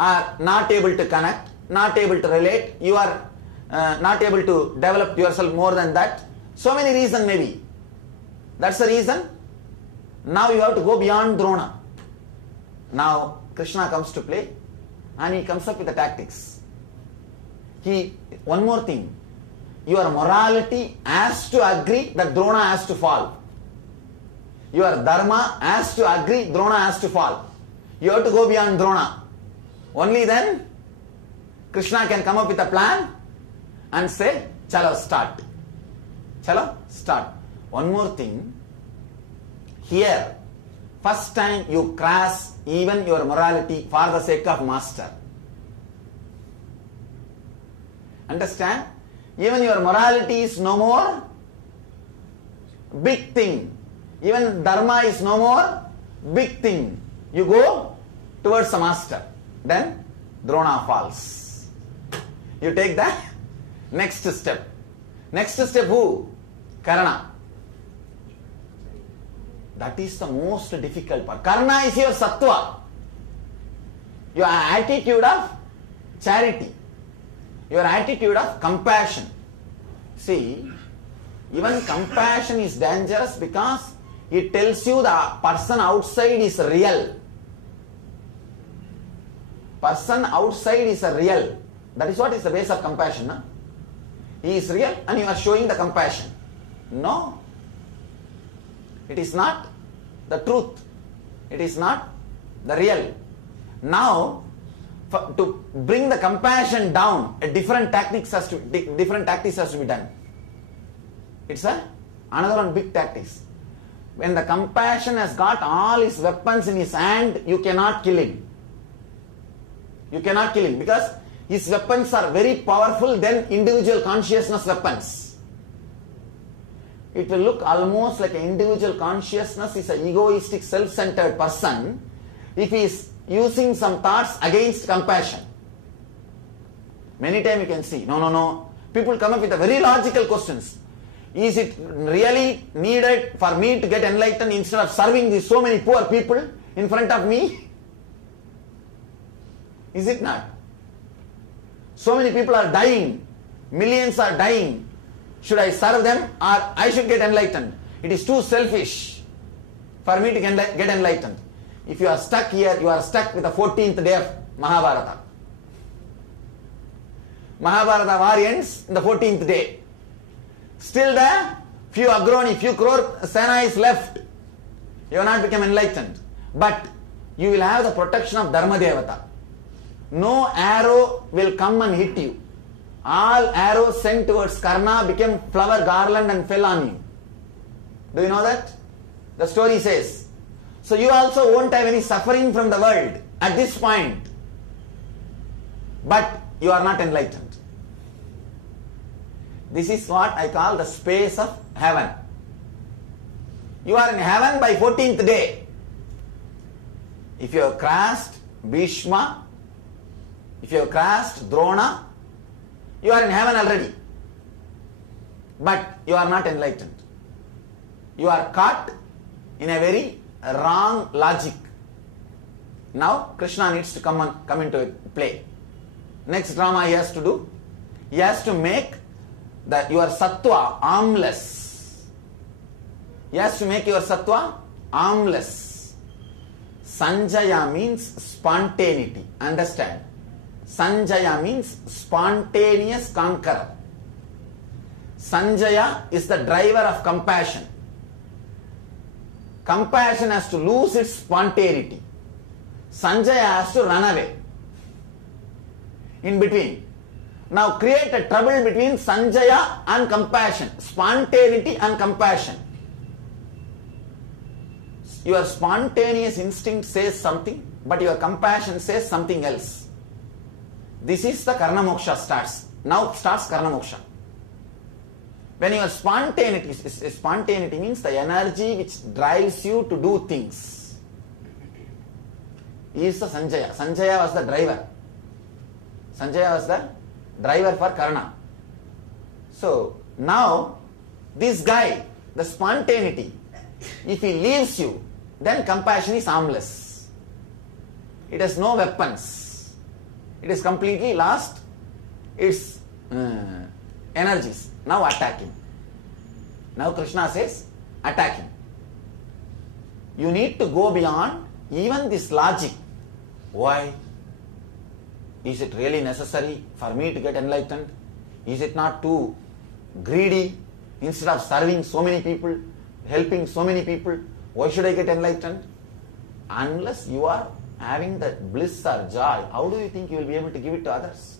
or not able to connect, not able to relate, you are not able to develop yourself more than that. So many reasons may be. That's the reason. Now you have to go beyond Drona. Now Krishna comes to play and he comes up with the tactics. One more thing. Your morality has to agree that Drona has to fall. Your dharma has to agree Drona has to fall. You have to go beyond Drona. Only then Krishna can come up with a plan and say, Chalo, start. Chalo, start. One more thing. Here, first time you cross even your morality for the sake of master. Understand? Even your morality is no more big thing. Even dharma is no more big thing. You go towards the master. Then Drona falls. You take the next step. Next step who? Karna. That is the most difficult part. Karna is your sattva. Your attitude of charity. Your attitude of compassion. See, even compassion is dangerous because it tells you the person outside is real. Person outside is a real. That is what is the base of compassion. No? He is real and you are showing the compassion. No. It is not the truth. It is not the real. Now, to bring the compassion down, different tactics has to be done. It's another one big tactics. When the compassion has got all his weapons in his hand, you cannot kill him. You cannot kill him because his weapons are very powerful than individual consciousness weapons. It will look almost like an individual consciousness is an egoistic, self-centered person if he is using some thoughts against compassion. Many times you can see, no. People come up with a very logical questions. Is it really needed for me to get enlightened instead of serving these so many poor people in front of me? Is it not? So many people are dying. Millions are dying. Should I serve them or I should get enlightened? It is too selfish for me to get enlightened. If you are stuck here, you are stuck with the 14th day of Mahabharata. Mahabharata war ends in the 14th day. Still there, few Agroni, few crore Sena is left. You have not become enlightened. But you will have the protection of Dharma Devata. No arrow will come and hit you. All arrows sent towards Karna became flower garland and fell on you. Do you know that? The story says. So you also won't have any suffering from the world at this point. But you are not enlightened. This is what I call the space of heaven. You are in heaven by 14th day. If you have crossed Bhishma, if you have crossed Drona, you are in heaven already. But you are not enlightened. You are caught in a very wrong logic. Now Krishna needs to come into play. Next drama he has to do. He has to make your sattva armless. He has to make your sattva armless. Sanjaya means spontaneity. Understand? Sanjaya means spontaneous conqueror. Sanjaya is the driver of compassion. Compassion has to lose its spontaneity. Sanjaya has to run away. in between. Now create a trouble between Sanjaya and compassion, spontaneity and compassion. Your spontaneous instinct says something, but your compassion says something else. This is the Karna Moksha starts. Now starts Karna Moksha. When your spontaneity means the energy which drives you to do things. He is the Sanjaya. Sanjaya was the driver. Sanjaya was the driver for Karna. So now this guy, the spontaneity, if he leaves you, then compassion is harmless. It has no weapons. It is completely lost its energies. Now attack him. Now Krishna says, attack him. You need to go beyond even this logic. Why? Is it really necessary for me to get enlightened? Is it not too greedy? Instead of serving so many people, helping so many people, why should I get enlightened? Unless you are having that bliss or joy, how do you think you will be able to give it to others?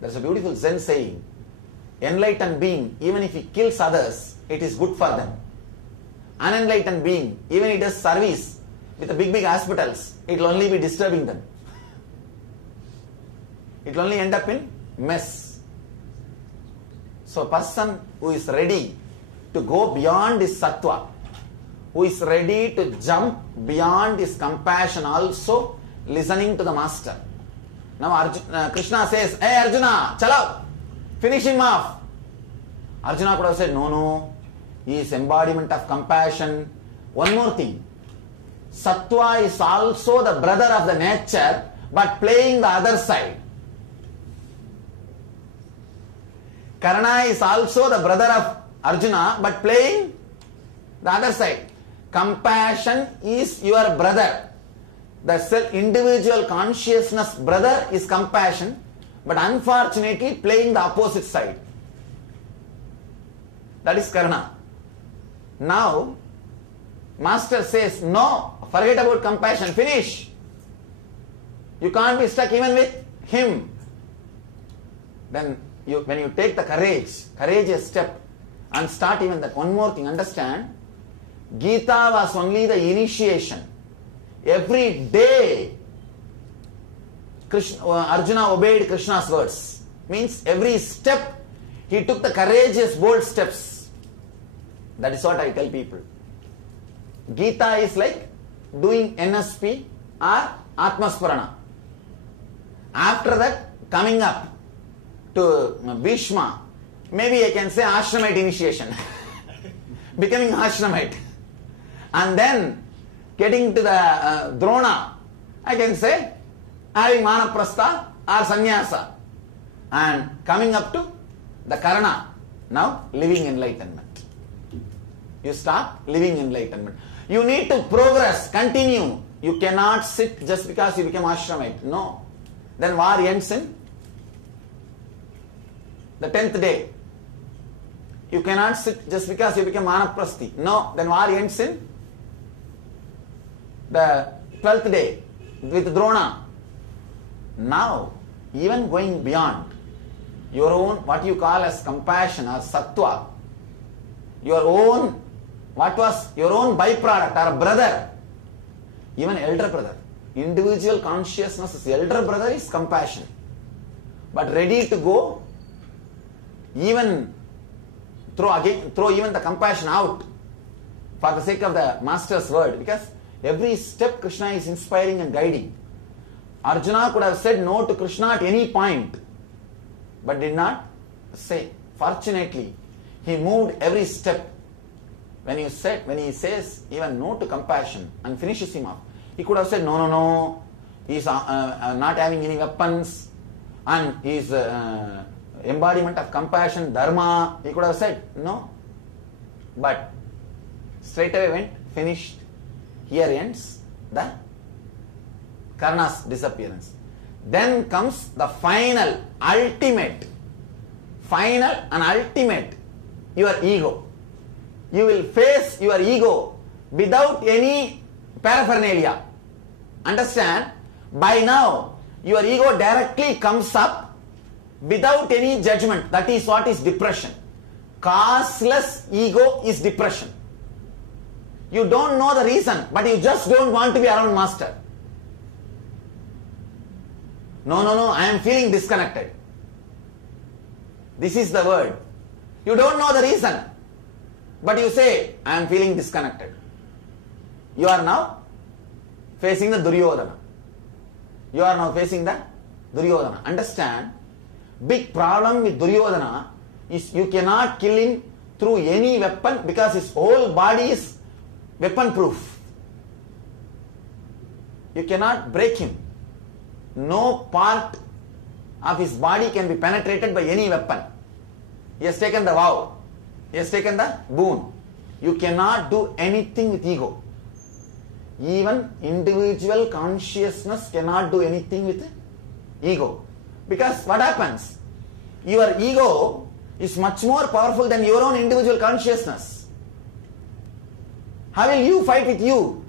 There's a beautiful Zen saying, enlightened being, even if he kills others, it is good for them. Unenlightened being, even if he does service with the big hospitals, it will only be disturbing them. It will only end up in mess. So a person who is ready to go beyond his sattva, who is ready to jump beyond his compassion, also listening to the master. Now Krishna says, hey Arjuna, chalo, finish him off. Arjuna could have said, no, he is embodiment of compassion. One more thing, sattva is also the brother of the nature, but playing the other side. Karna is also the brother of Arjuna, but playing the other side. Compassion is your brother. The individual consciousness brother is compassion, but unfortunately playing the opposite side. That is Karna. Now, Master says, no, forget about compassion, finish. You can't be stuck even with him. Then when you take the courageous step and start even that, one more thing, understand, Gita was only the initiation. Every day, Arjuna obeyed Krishna's words. Means every step, he took the courageous, bold steps. That is what I tell people. Gita is like doing NSP or Atmaspurana. After that, coming up to Bhishma, maybe I can say Ashramite initiation. Becoming Ashramite. And then getting to the Drona, I can say having Manaprastha or Sannyasa. And coming up to the Karna, now living enlightenment. You start living enlightenment. You need to progress, continue. You cannot sit just because you become Ashramite. No. Then war ends in the 10th day. You cannot sit just because you become Manaprasthi. No. Then war ends in the 12th day with Drona. Now, even going beyond your own, what you call as compassion or sattva, your own, what was your own byproduct or brother, even elder brother, individual consciousness, elder brother is compassion, but ready to go, even throw even the compassion out for the sake of the master's word, because every step Krishna is inspiring and guiding. Arjuna could have said no to Krishna at any point, but did not say. Fortunately, he moved every step. When he says even no to compassion and finishes him off, he could have said no, he is not having any weapons and he is embodiment of compassion, dharma. He could have said no, but straight away went, finished. Here ends the Karna's disappearance. Then comes the final and ultimate, your ego. You will face your ego without any paraphernalia. Understand? By now, Your ego directly comes up without any judgment. That is what is depression. Causeless ego is depression. You don't know the reason, but you just don't want to be around master. No, I am feeling disconnected. This is the word. You don't know the reason, but you say, I am feeling disconnected. You are now facing the Duryodhana. You are now facing the Duryodhana. Understand, big problem with Duryodhana is you cannot kill him through any weapon because his whole body is weapon proof. You cannot break him. No part of his body can be penetrated by any weapon. He has taken the vow. He has taken the boon. You cannot do anything with ego. Even individual consciousness cannot do anything with ego. Because what happens? Your ego is much more powerful than your own individual consciousness. How will you fight with you?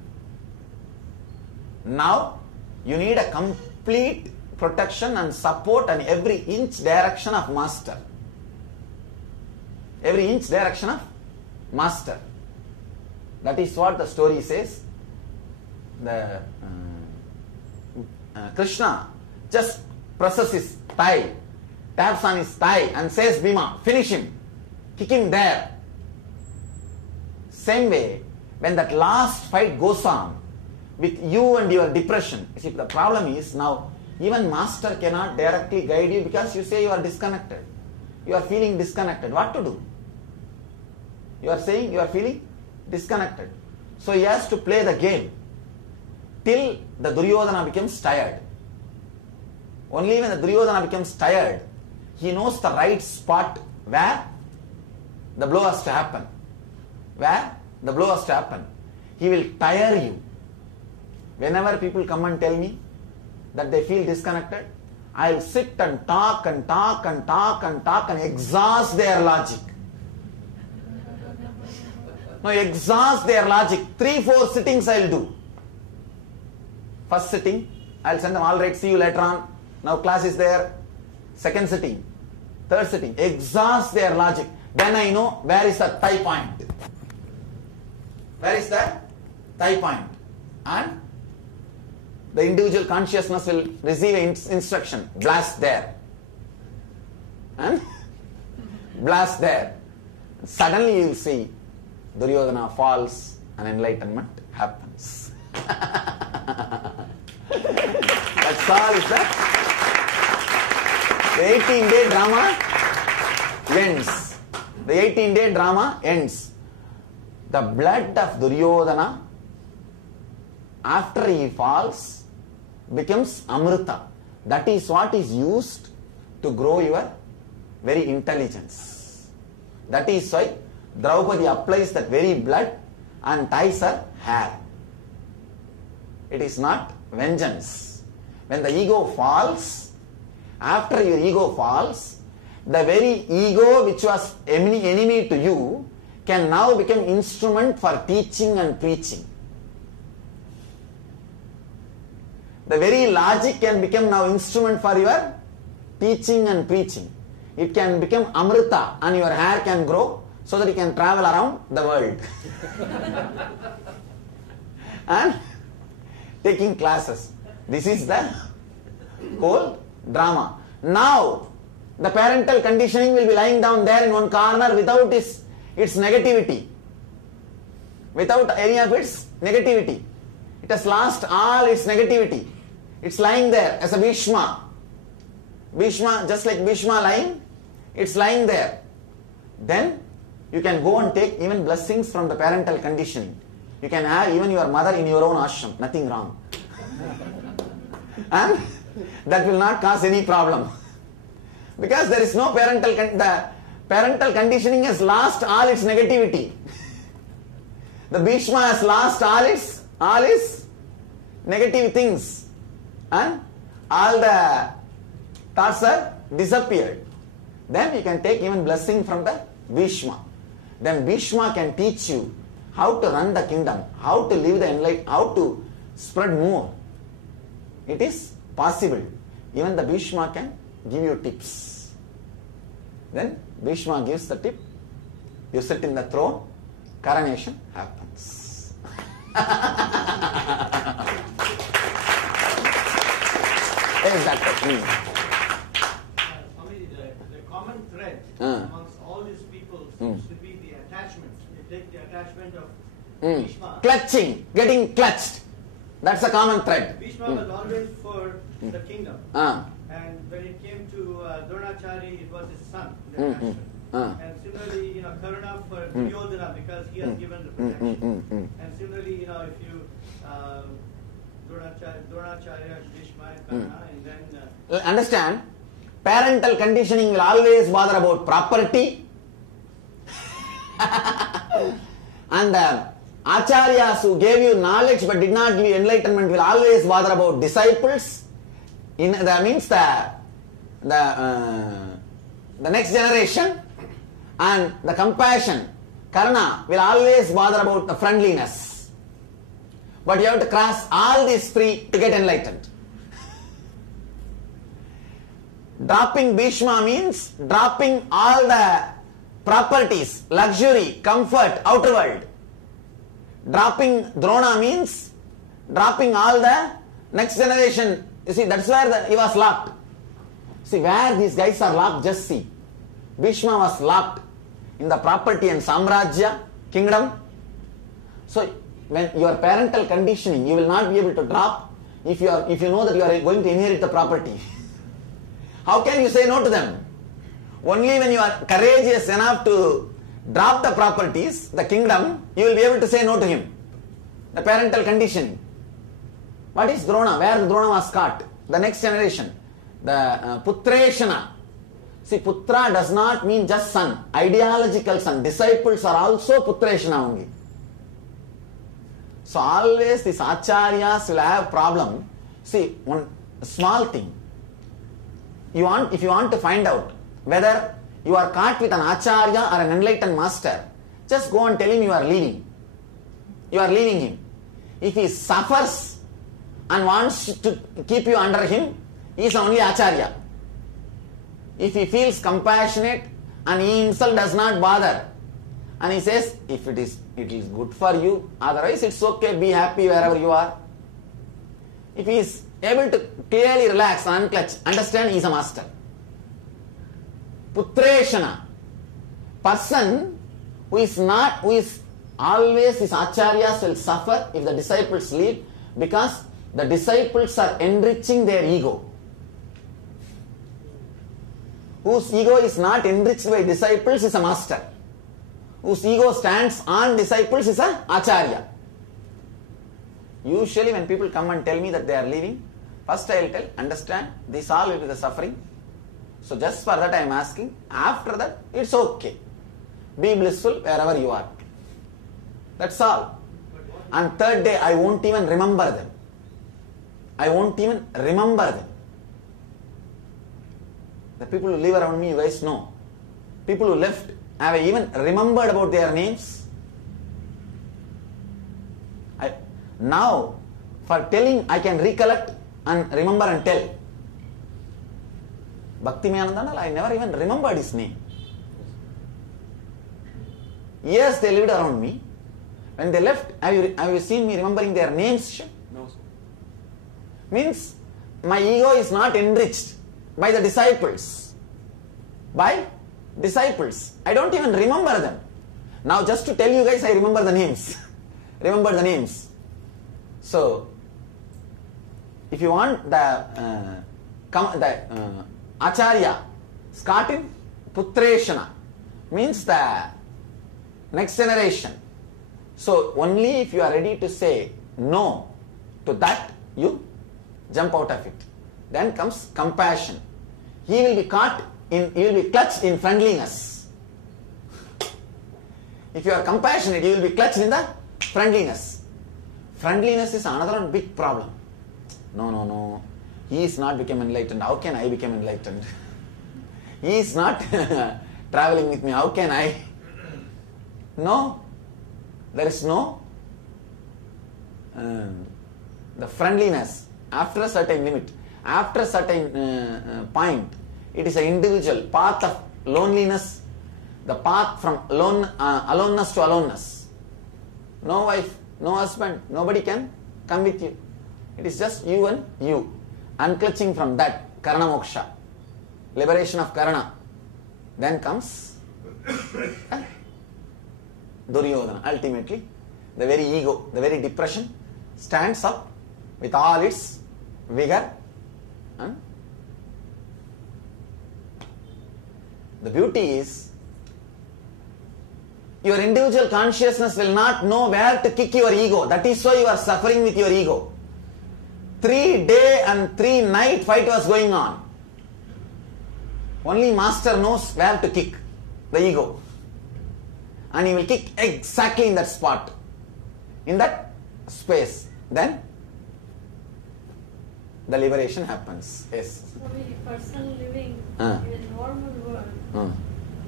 Now, you need a complete protection and support and every inch direction of master. Every inch direction of master. That is what the story says. The Krishna just presses his thigh, taps on his thigh and says, Bhima, finish him, kick him there. Same way, when that last fight goes on with you and your depression, you see, the problem is now even master cannot directly guide you because you say you are disconnected. You are feeling disconnected. What to do? You are saying you are feeling disconnected. So he has to play the game till the Duryodhana becomes tired. Only when the Duryodhana becomes tired, he knows the right spot where the blow has to happen. Where the blow has to happen. He will tire you. Whenever people come and tell me that they feel disconnected, I will sit and talk and talk and talk and talk and exhaust their logic. No, exhaust their logic. 3-4 sittings I will do. First sitting, I will send them, all right, see you later on. Now class is there. Second sitting. Third sitting. Exhaust their logic. Then I know where is the tie point. Where is the tie point? And the individual consciousness will receive an instruction. Blast there. And blast there. Suddenly you will see Duryodhana falls and enlightenment happens. That's all is that. The 18-day drama ends. The 18-day drama ends. The blood of Duryodhana, after he falls, becomes Amrita. That is what is used to grow your very intelligence. That is why Draupadi applies that very blood and ties her hair. It is not vengeance. When the ego falls, after your ego falls, the very ego which was enemy to you can now become instrument for teaching and preaching. The very logic can become now instrument for your teaching and preaching. It can become Amrita and your hair can grow so that you can travel around the world. And taking classes. This is the whole drama. Now, the parental conditioning will be lying down there in one corner without its negativity. Without any of its negativity. It has lost all its negativity. It's lying there as a Bhishma. Bhishma, just like Bhishma lying, it's lying there. Then you can go and take even blessings from the parental conditioning. You can have even your mother in your own ashram, nothing wrong. And that will not cause any problem. Because there is no the parental conditioning has lost all its negativity. The Bhishma has lost all its negative things. And all the thoughts are disappeared. Then you can take even blessing from the Bhishma. Then Bhishma can teach you how to run the kingdom, how to live the enlightenment, how to spread more. It is possible. even the Bhishma can give you tips. Then Bhishma gives the tip, you sit in the throne, coronation happens. Exactly. The common thread amongst all these people seems to be the attachment. They take the attachment of Bhishma. Clutching, getting clutched. That's a common thread. Bhishma was always for the kingdom. And when it came to Dronacharya, it was his son, the attachment. And similarly, Karuna for Duryodhana because he has given the protection. And similarly, if you Dronacharya, Bhishma, and Karuna, and then understand, parental conditioning will always bother about property, and acharyas who gave you knowledge but did not give you enlightenment will always bother about disciples. That means the next generation, and the compassion, Karuna, will always bother about the friendliness. But you have to cross all these three to get enlightened. Dropping Bhishma means dropping all the properties, luxury, comfort, outer world. Dropping Drona means dropping all the next generation. You see, that's where he was locked. See, where these guys are locked, just see. Bhishma was locked in the property and Samrajya, kingdom. So, when your parental conditioning, you will not be able to drop if you know that you are going to inherit the property. How can you say no to them? Only when you are courageous enough to drop the properties, the kingdom, you will be able to say no to him. The parental conditioning. What is Drona? Where the Drona was caught? The next generation. The Putreshana. See, Putra does not mean just son. Ideological son. Disciples are also Putreshana only. So always these acharyas will have problem. See, one small thing. If you want to find out whether you are caught with an acharya or an enlightened master, just go and tell him you are leaving. You are leaving him. If he suffers and wants to keep you under him, he is only acharya. If he feels compassionate and he himself does not bother, and he says, if it is good for you, otherwise it's okay, be happy wherever you are. If he is able to clearly relax and unclutch, understand he is a master. Putreshana, person who is always his acharyas will suffer if the disciples leave, because the disciples are enriching their ego. Whose ego is not enriched by disciples is a master. Whose ego stands on disciples is a acharya. Usually when people come and tell me that they are leaving, first I will tell, understand, this all will be the suffering. So just for that I am asking. After that, it's okay. Be blissful wherever you are. That's all. And third day, I won't even remember them. I won't even remember them. The people who live around me, you guys know. People who left, have I even remembered about their names? Now, for telling, I can recollect and remember and tell. Bhaktimayananda, I never even remembered his name. Yes, they lived around me. When they left, have you seen me remembering their names? No, sir. Means, my ego is not enriched by the disciples. By disciples. I don't even remember them. Now, just to tell you guys, I remember the names. Remember the names. So, if you want the acharya, start in Putreshana, means the next generation. So, only if you are ready to say no to that, you jump out of it. Then comes compassion. He will be clutched in friendliness. If you are compassionate, you will be clutched in the friendliness. Friendliness is another big problem. No. He is not become enlightened. How can I become enlightened? He is not traveling with me. How can I? No. There is no the friendliness after a certain limit. After a certain point, it is an individual path of loneliness, the path from aloneness to aloneness. No wife, no husband, nobody can come with you. It is just you and you. Unclutching from that, Karana Moksha, liberation of Karana. Then comes Duryodhana. Ultimately, the very ego, the very depression stands up with all its vigor. And the beauty is, your individual consciousness will not know where to kick your ego. That is why you are suffering with your ego. 3 day and 3 night fight was going on. Only master knows where to kick the ego. And he will kick exactly in that spot, in that space. Then the liberation happens. Yes. So a person living in a normal world,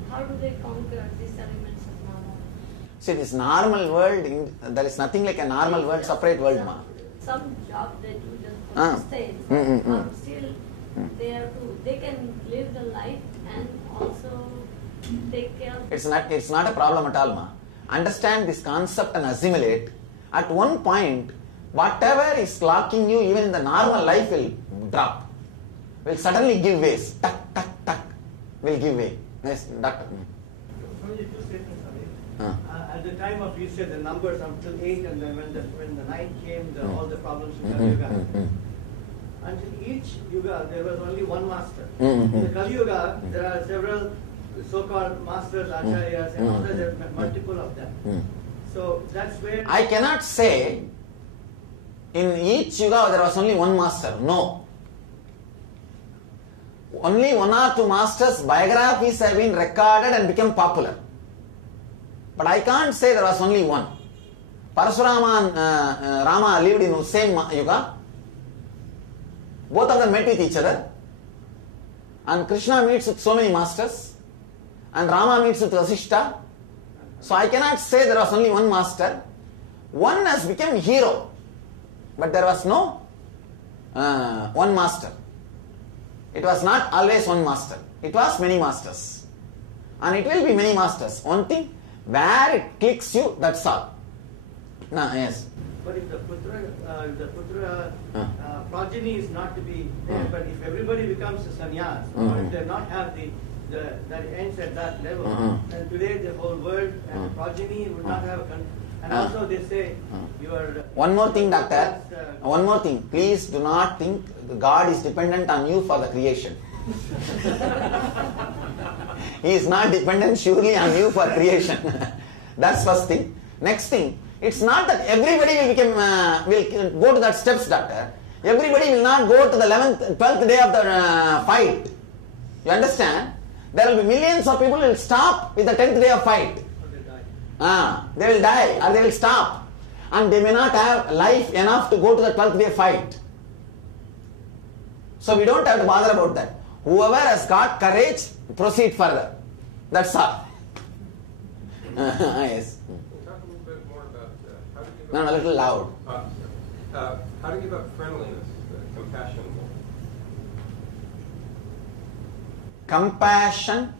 how do they conquer these elements of normal? See, this normal world, there is nothing like a normal world, separate world. Some job they do just for sustain, or still they can live the life and also take care of. It's not a problem at all, ma. Understand this concept and assimilate. At one point, whatever is locking you, even in the normal life, will drop. Will suddenly give way. Tuck, tuck, tuck. Will give way. Yes, doctor. Only 2 statements, Amit. At the time of, you said the numbers until 8, and then when the 9 came, all the problems in Kali Yuga. Until each Yuga, there was only one master. In the Kali Yuga, there are several so-called masters, acharyas, and others, there are multiple of them. So that's where... I cannot say in each Yuga there was only one master. No. Only 1 or 2 masters' biographies have been recorded and become popular. But I can't say there was only one. Parasurama and Rama lived in the same Yuga. Both of them met with each other. And Krishna meets with so many masters. And Rama meets with Vasishta. So I cannot say there was only one master. One has become hero. But there was no one master. It was not always one master. It was many masters. And it will be many masters. One thing, where it clicks you, that's all. Yes. But if the Putra progeny is not to be there, but if everybody becomes a sannyas, or if they not have that ends at that level, then today the whole world and the progeny would not have and also they say you are... One more thing, doctor. One more thing. Please do not think God is dependent on you for the creation. He is not dependent surely on you for creation. That's first thing. Next thing, it's not that everybody will go to that steps, doctor. Everybody will not go to the 11th, 12th day of the fight. You understand? There will be millions of people who will stop with the 10th day of fight. They will die or they will stop. And they may not have life enough to go to the 12th day fight. So we don't have to bother about that. Whoever has got courage, proceed further. That's all. Yes. Talk a little bit more about how to give up... No, a little loud. How to give up friendliness, compassion. Compassion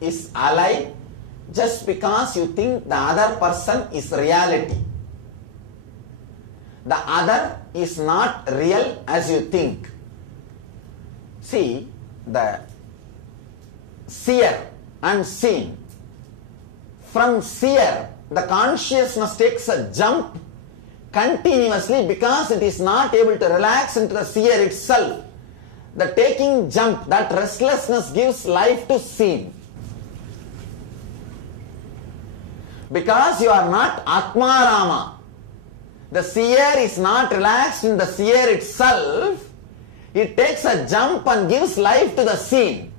is alive just because you think the other person is reality. The other is not real as you think. See, the seer and seen. From seer, the consciousness takes a jump continuously because it is not able to relax into the seer itself. The taking jump, that restlessness gives life to seen. Because you are not Atmarama. The seer is not relaxed in the seer itself. It takes a jump and gives life to the seen.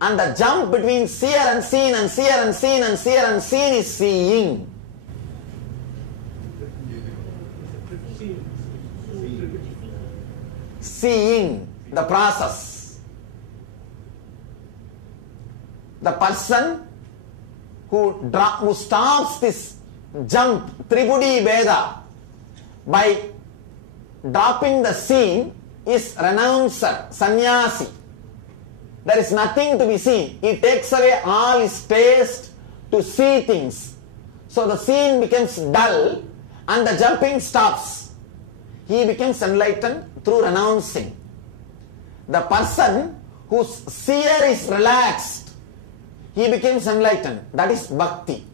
And the jump between seer and seen and seer and seen and seer and seen is seeing. Seeing the process. The person who stops this jump, Tribudi Veda, by dropping the scene is renouncer, sannyasi. There is nothing to be seen. He takes away all his taste to see things. So the seeing becomes dull and the jumping stops. He becomes enlightened through renouncing. The person whose seer is relaxed, he becomes enlightened. That is bhakti.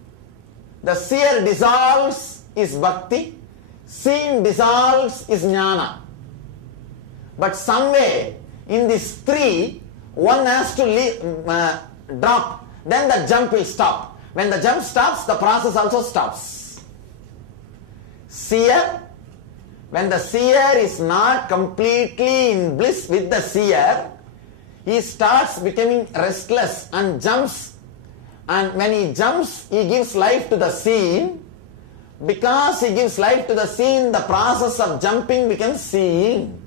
The seer dissolves is bhakti. Seeing dissolves is jnana. But somewhere in these three, one has to drop. Then the jump will stop. When the jump stops, the process also stops. Seer, when the seer is not completely in bliss with the seer, he starts becoming restless and jumps. And when he jumps, he gives life to the scene. Because he gives life to the scene, the process of jumping becomes seeing.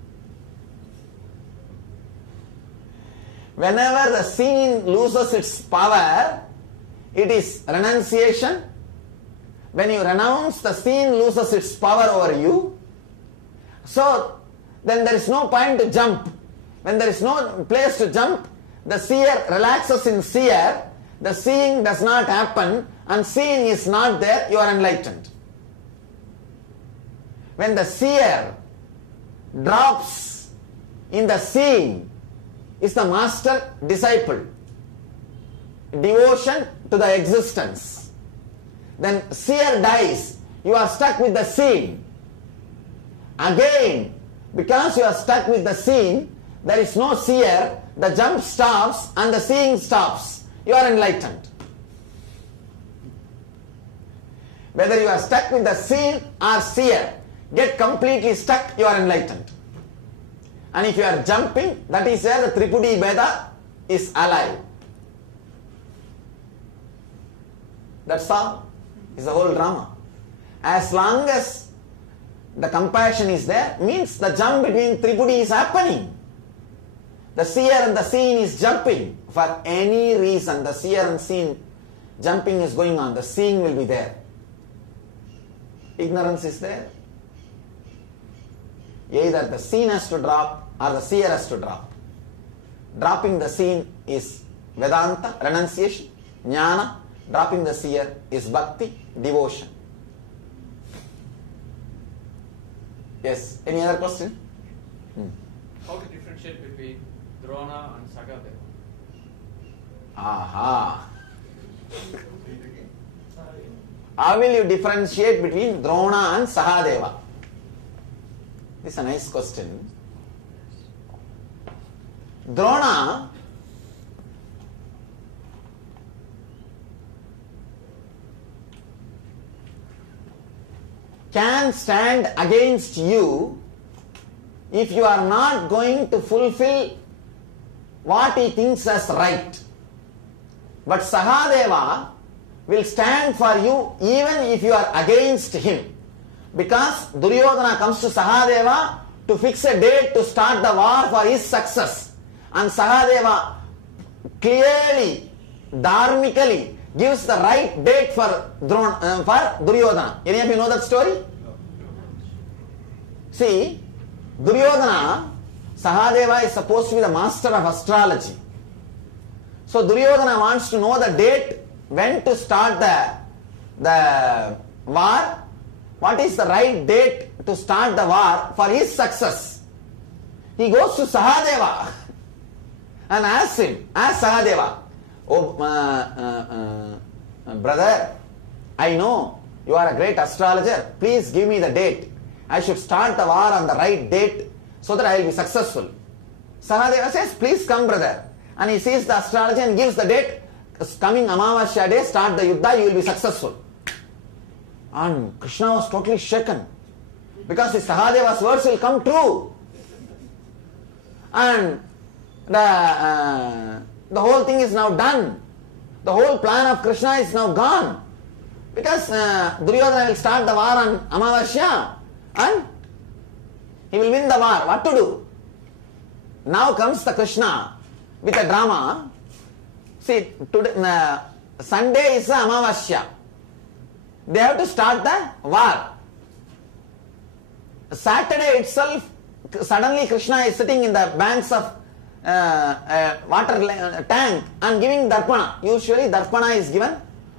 Whenever the scene loses its power, it is renunciation. When you renounce, the scene loses its power over you. So, then there is no point to jump. When there is no place to jump, the seer relaxes in seer, the seeing does not happen, and seeing is not there, you are enlightened. When the seer drops in the seeing, is the master disciple. Devotion to the existence. Then seer dies, you are stuck with the seeing. Again, because you are stuck with the seeing, there is no seer, the jump stops and the seeing stops. You are enlightened. Whether you are stuck with the seeing or seer, get completely stuck, you are enlightened. And if you are jumping, that is where the Tripudi Bheda is alive. That's all. It's the whole drama. As long as the compassion is there, means the jump between Tripudi is happening. The seer and the seen is jumping. For any reason, the seer and seen jumping is going on. The seeing will be there. Ignorance is there. Either the seen has to drop or the seer has to drop. Dropping the seen is Vedanta, renunciation. Jnana, dropping the seer is bhakti, devotion. Yes, any other question? How to differentiate between Drona and Sagadeva? Aha. How will you differentiate between Drona and Sahadeva? This is a nice question. Drona can stand against you if you are not going to fulfill what he thinks as right. But Sahadeva will stand for you even if you are against him. Because Duryodhana comes to Sahadeva to fix a date to start the war for his success. And Sahadeva clearly, dharmically gives the right date for Duryodhana. Any of you know that story? See, Duryodhana, Sahadeva is supposed to be the master of astrology. So Duryodhana wants to know the date when to start the war. What is the right date to start the war for his success? He goes to Sahadeva and asks him, ask Sahadeva, oh brother, I know you are a great astrologer, please give me the date. I should start the war on the right date so that I will be successful. Sahadeva says, please come brother. And he sees the astrologer and gives the date, coming Amavasya day, start the Yuddha, you will be successful. And Krishna was totally shaken because his Sahadeva's words will come true. And the whole thing is now done. The whole plan of Krishna is now gone. Because Duryodhana will start the war on Amavasya and he will win the war. What to do? Now comes the Krishna with a drama. See, today, Sunday is the Amavasya. They have to start the war. Saturday itself, suddenly Krishna is sitting in the banks of water tank and giving darpana. Usually darpana is given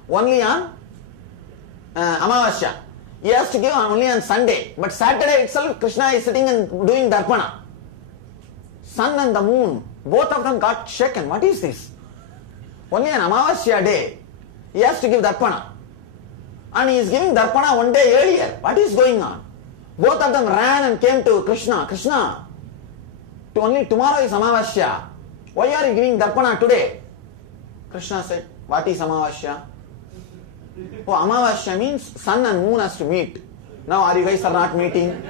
only on Amavasya. He has to give only on Sunday. But Saturday itself Krishna is sitting and doing darpana. Sun and the moon, both of them got shaken. What is this? Only on Amavasya day he has to give darpana. And he is giving darpana one day earlier. What is going on? Both of them ran and came to Krishna. Krishna, only tomorrow is Amavasya. Why are you giving darpana today? Krishna said, what is Amavasya? Oh, Amavasya means sun and moon has to meet. Now are you guys are not meeting?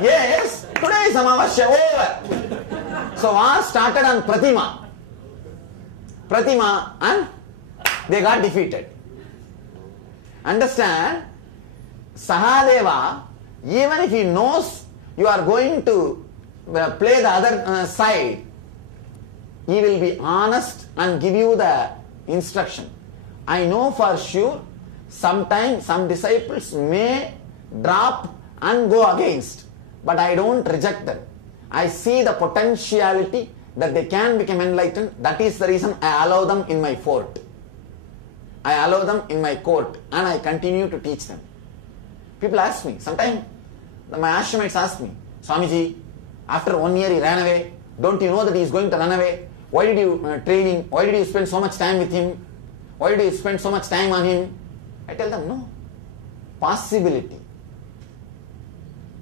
Yes, today is Amavasya over. So war started on Pratima. Pratima and they got defeated. Understand? Sahadeva, even if he knows you are going to play the other side, he will be honest and give you the instruction. I know for sure sometimes some disciples may drop and go against, but I don't reject them. I see the potentiality that they can become enlightened. That is the reason I allow them in my fort. I allow them in my court and I continue to teach them. People ask me, sometimes my ashramites ask me, Swamiji, after 1 year he ran away. Don't you know that he is going to run away? Why did you train him? Why did you spend so much time with him? Why did you spend so much time on him? I tell them, no. Possibility.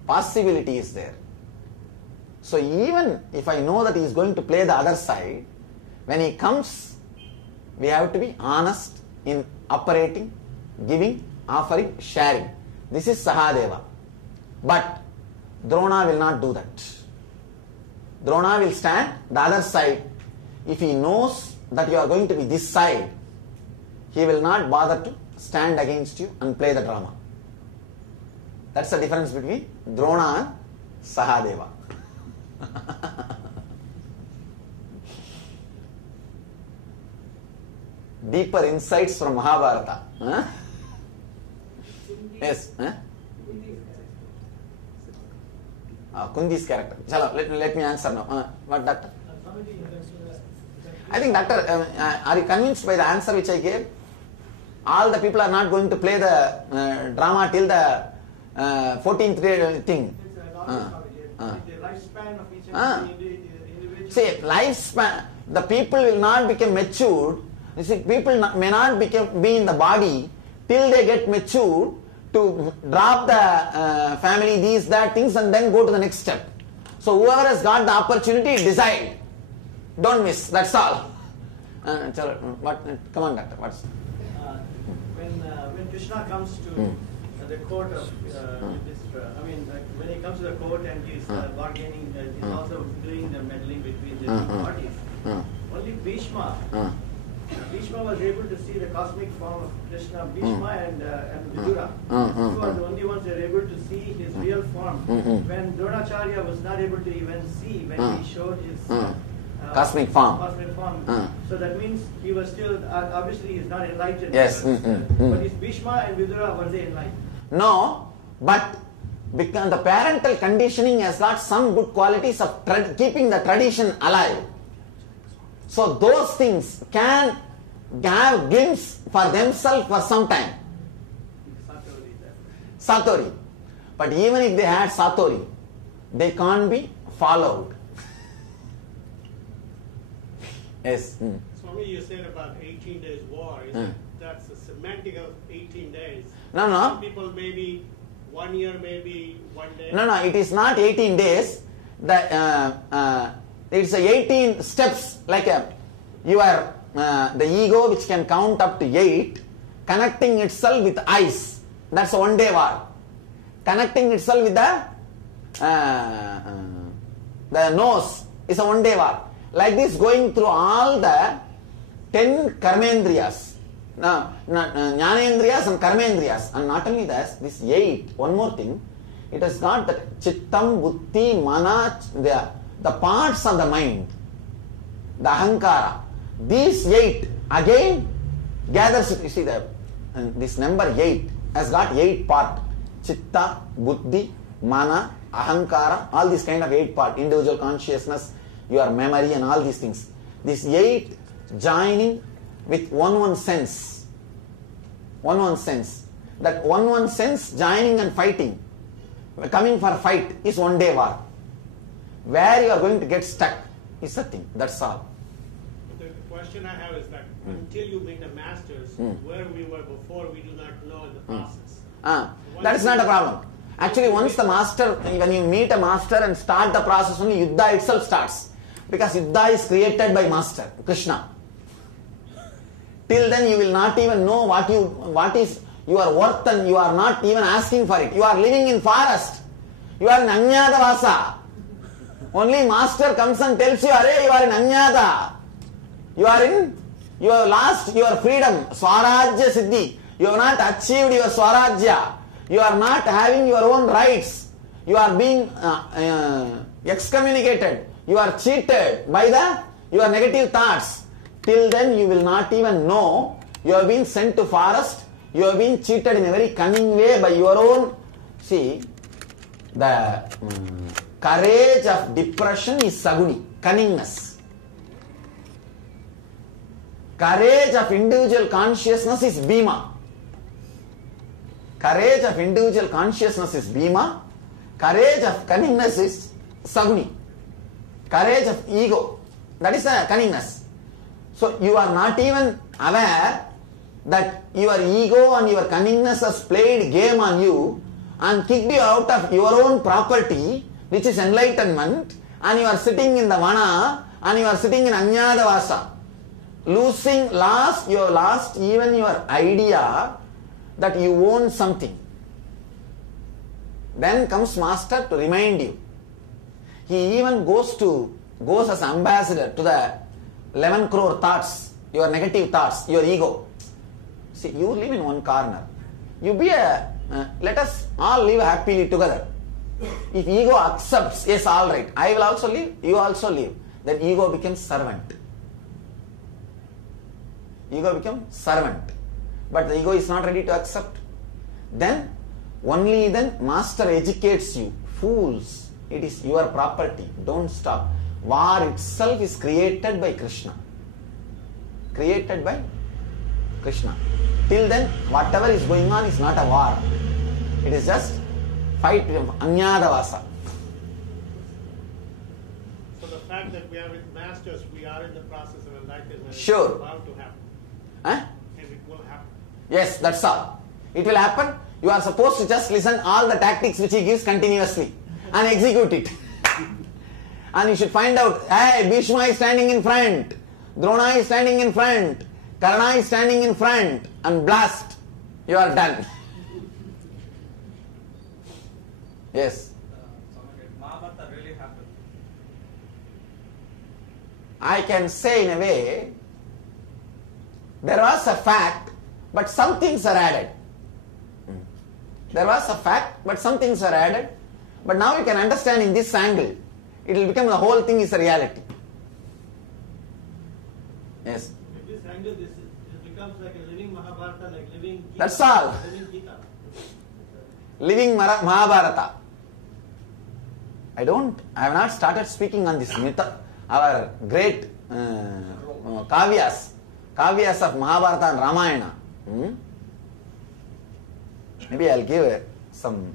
Possibility is there. So even if I know that he is going to play the other side, when he comes, we have to be honest in operating, giving, offering, sharing. This is Sahadeva. But Drona will not do that. Drona will stand the other side. If he knows that you are going to be this side, he will not bother to stand against you and play the drama. That's the difference between Drona and Sahadeva. Deeper insights from Mahabharata. Huh? Yes. Huh? Kundi's character. Chalo, let me answer now. What, doctor? I think, doctor, are you convinced by the answer which I gave? All the people are not going to play the drama till the 14th day thing. The lifespan of each individual. See, lifespan, the people will not become matured. You see, people may not be in the body till they get matured to drop the family, these, that things, and then go to the next step. So whoever has got the opportunity, decide. Don't miss. That's all. Come on, doctor. What's when Krishna comes to the court of when he comes to the court and he's bargaining, he's also doing the meddling between the two parties. Only Bhishma was able to see the cosmic form of Krishna. Bhishma and Vidura, who are the only ones who are able to see his real form. When Dronacharya was not able to even see when he showed his cosmic form. So that means he was still, obviously he is not enlightened. Yes. But is Bhishma and Vidura, were they enlightened? No, but because the parental conditioning has got some good qualities of keeping the tradition alive. So those things can have glimpse for themselves for some time. Satori. But even if they had Satori, they can't be followed. Yes. Swami, you said about 18 days war. That's the semantic of 18 days. No. Some people maybe 1 year, maybe 1 day. No, it is not 18 days. It's 18 steps, like the ego which can count up to 8, connecting itself with eyes. That's a 1 day war. Connecting itself with the nose is a 1 day war. Like this, going through all the 10 karmendriyas. Now, jnanendriyas and karmendriyas. And not only that, this 8, one more thing, it has got that chittam, buddhi, mana, the parts of the mind, the ahankara. These 8 again gathers, you see this number 8 has got 8 parts. Chitta, buddhi, mana, ahankara, all these kind of 8 parts, individual consciousness, your memory and all these things. These 8 joining with one sense. One sense. That one sense joining and fighting, coming for a fight is one day war. Where you are going to get stuck is the thing. That's all. The question I have is that until you meet a master's, where we were before, we do not know in the process. That is not a problem. Actually, once the master, when you meet a master and start the process, only Yuddha itself starts. Because Yuddha is created by Master, Krishna. Till then you will not even know what is your worth, and you are not even asking for it. You are living in forest. You are in Anyada Vasa. Only Master comes and tells you, Arey, you are in Anyada. You have lost your freedom, Swarajya Siddhi. You have not achieved your Swarajya. You are not having your own rights. You are being excommunicated. You are cheated by your negative thoughts. Till then you will not even know. You have been sent to forest. You have been cheated in a very cunning way by your own. See, the courage of depression is Saguni, cunningness. Courage of individual consciousness is Bhima. Courage of individual consciousness is Bhima. Courage of cunningness is Saguni. Courage of ego, that is a cunningness. So you are not even aware that your ego and your cunningness has played game on you and kicked you out of your own property, which is enlightenment, and you are sitting in the vana and you are sitting in Anyada Vasa. You have lost even your idea that you own something. Then comes Master to remind you. He even goes as ambassador to the 11 crore thoughts, your negative thoughts, your ego. See, you live in one corner. Let us all live happily together. If ego accepts, yes, all right, I will also live, you also live, then ego becomes servant. Ego becomes servant. But the ego is not ready to accept. Then, only then, Master educates you. Fools, it is your property. Don't stop. War itself is created by Krishna. Created by Krishna. Till then, whatever is going on is not a war. It is just fight with Anyada Vasa. So the fact that we are with masters, we are in the process of enlightenment. Sure. It's about to happen. Huh? And it will happen. Yes, that's all. It will happen. You are supposed to just listen all the tactics which he gives continuously and execute it. And you should find out, hey, Bhishma is standing in front, Drona is standing in front, Karna is standing in front, and blast. You are done. Yes. Mahabharata really happened. I can say in a way, there was a fact, but some things are added. There was a fact, but some things are added. But now you can understand in this angle, it will become the whole thing is a reality. Yes. In this angle, this becomes like a living Mahabharata, like living Gita. That's all. Living Gita. Living Mahabharata. I have not started speaking on this myth, our great kavyas of Mahabharata and Ramayana. Maybe I'll give some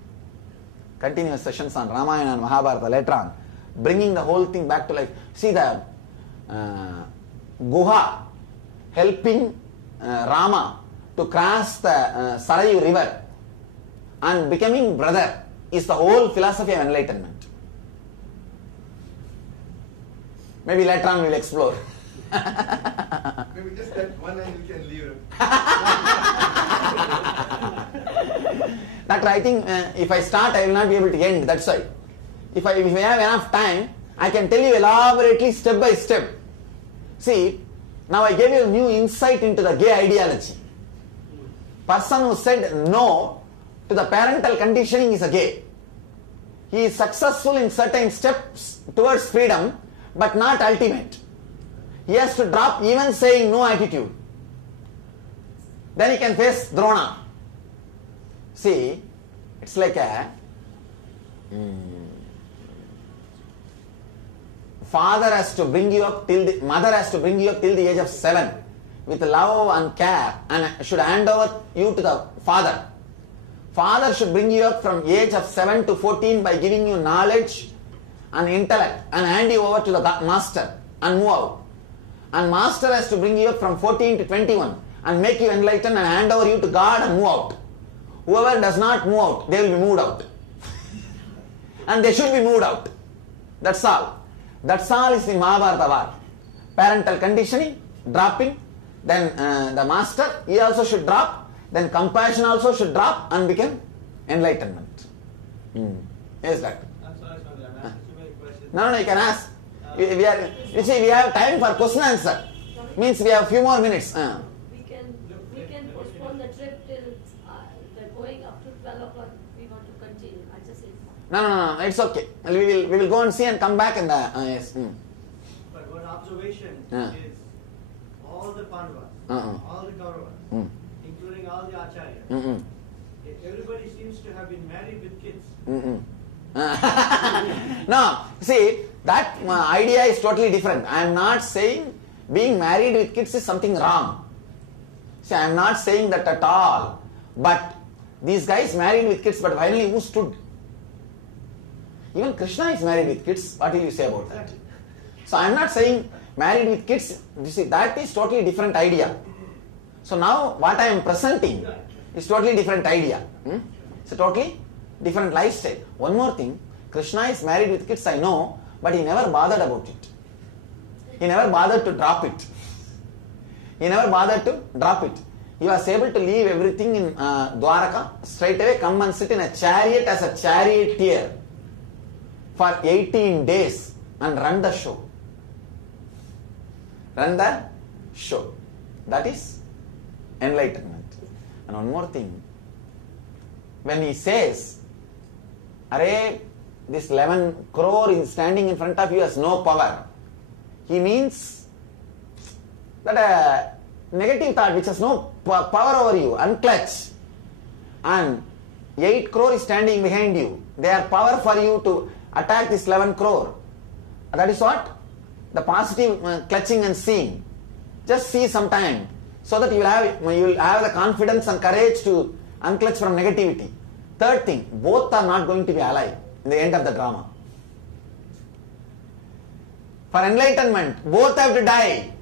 continuous sessions on Ramayana and Mahabharata later on, bringing the whole thing back to life. See the Guha helping Rama to cross the Sarayu river and becoming brother is the whole philosophy of enlightenment. Maybe later on we'll explore. Maybe just that one and you can leave. Doctor, I think if I start, I will not be able to end. That's why. If I have enough time, I can tell you elaborately, step by step. See, now I gave you a new insight into the gay ideology. Person who said no to the parental conditioning is a gay. He is successful in certain steps towards freedom, but not ultimate. He has to drop even saying no attitude. Then he can face Drona. See, it's like Father has to bring you up till mother has to bring you up till the age of 7 with love and care and should hand over you to the father. Father should bring you up from age of 7 to 14 by giving you knowledge and intellect and hand you over to the master and move out. And master has to bring you up from 14 to 21 and make you enlightened and hand over you to God and move out. Whoever does not move out, they will be moved out. And they should be moved out. That's all. That's all is the Mahabharata war. Parental conditioning, dropping, then the master, he also should drop, then compassion also should drop and become enlightenment. Yes, doctor. I'm sorry, Swami, I'm asking too many questions. No, you can ask. You see, we have time for question answer. Means we have a few more minutes. We can postpone the trip till the going up to 12 o'clock. We want to continue. I just say No, it's okay. We will go and see and come back in the yes. But one observation Yeah. is all the Pandavas, Uh-uh. all the Kauravas, including all the Acharyas, everybody seems to have been married with kids. No, see, that idea is totally different. I am not saying being married with kids is something wrong. See, I am not saying that at all. But these guys married with kids, but finally who stood? Even Krishna is married with kids. What will you say about that? So I am not saying married with kids. You see, that is totally different idea. So now what I am presenting is totally different idea. It's a totally different lifestyle. One more thing, Krishna is married with kids, I know, but he never bothered about it. He never bothered to drop it. He never bothered to drop it. He was able to leave everything in Dwaraka, straight away come and sit in a chariot as a charioteer for 18 days and run the show. Run the show. That is enlightenment. And one more thing, when he says, Arey, this 11 crore is standing in front of you has no power, he means that a negative thought which has no power over you, unclutch, and 8 crore is standing behind you. They are power for you to attack this 11 crore. That is what? The positive clutching and seeing. Just see sometime so that you will have the confidence and courage to unclutch from negativity. Third thing, both are not going to be alive in the end of the drama. For enlightenment, both have to die.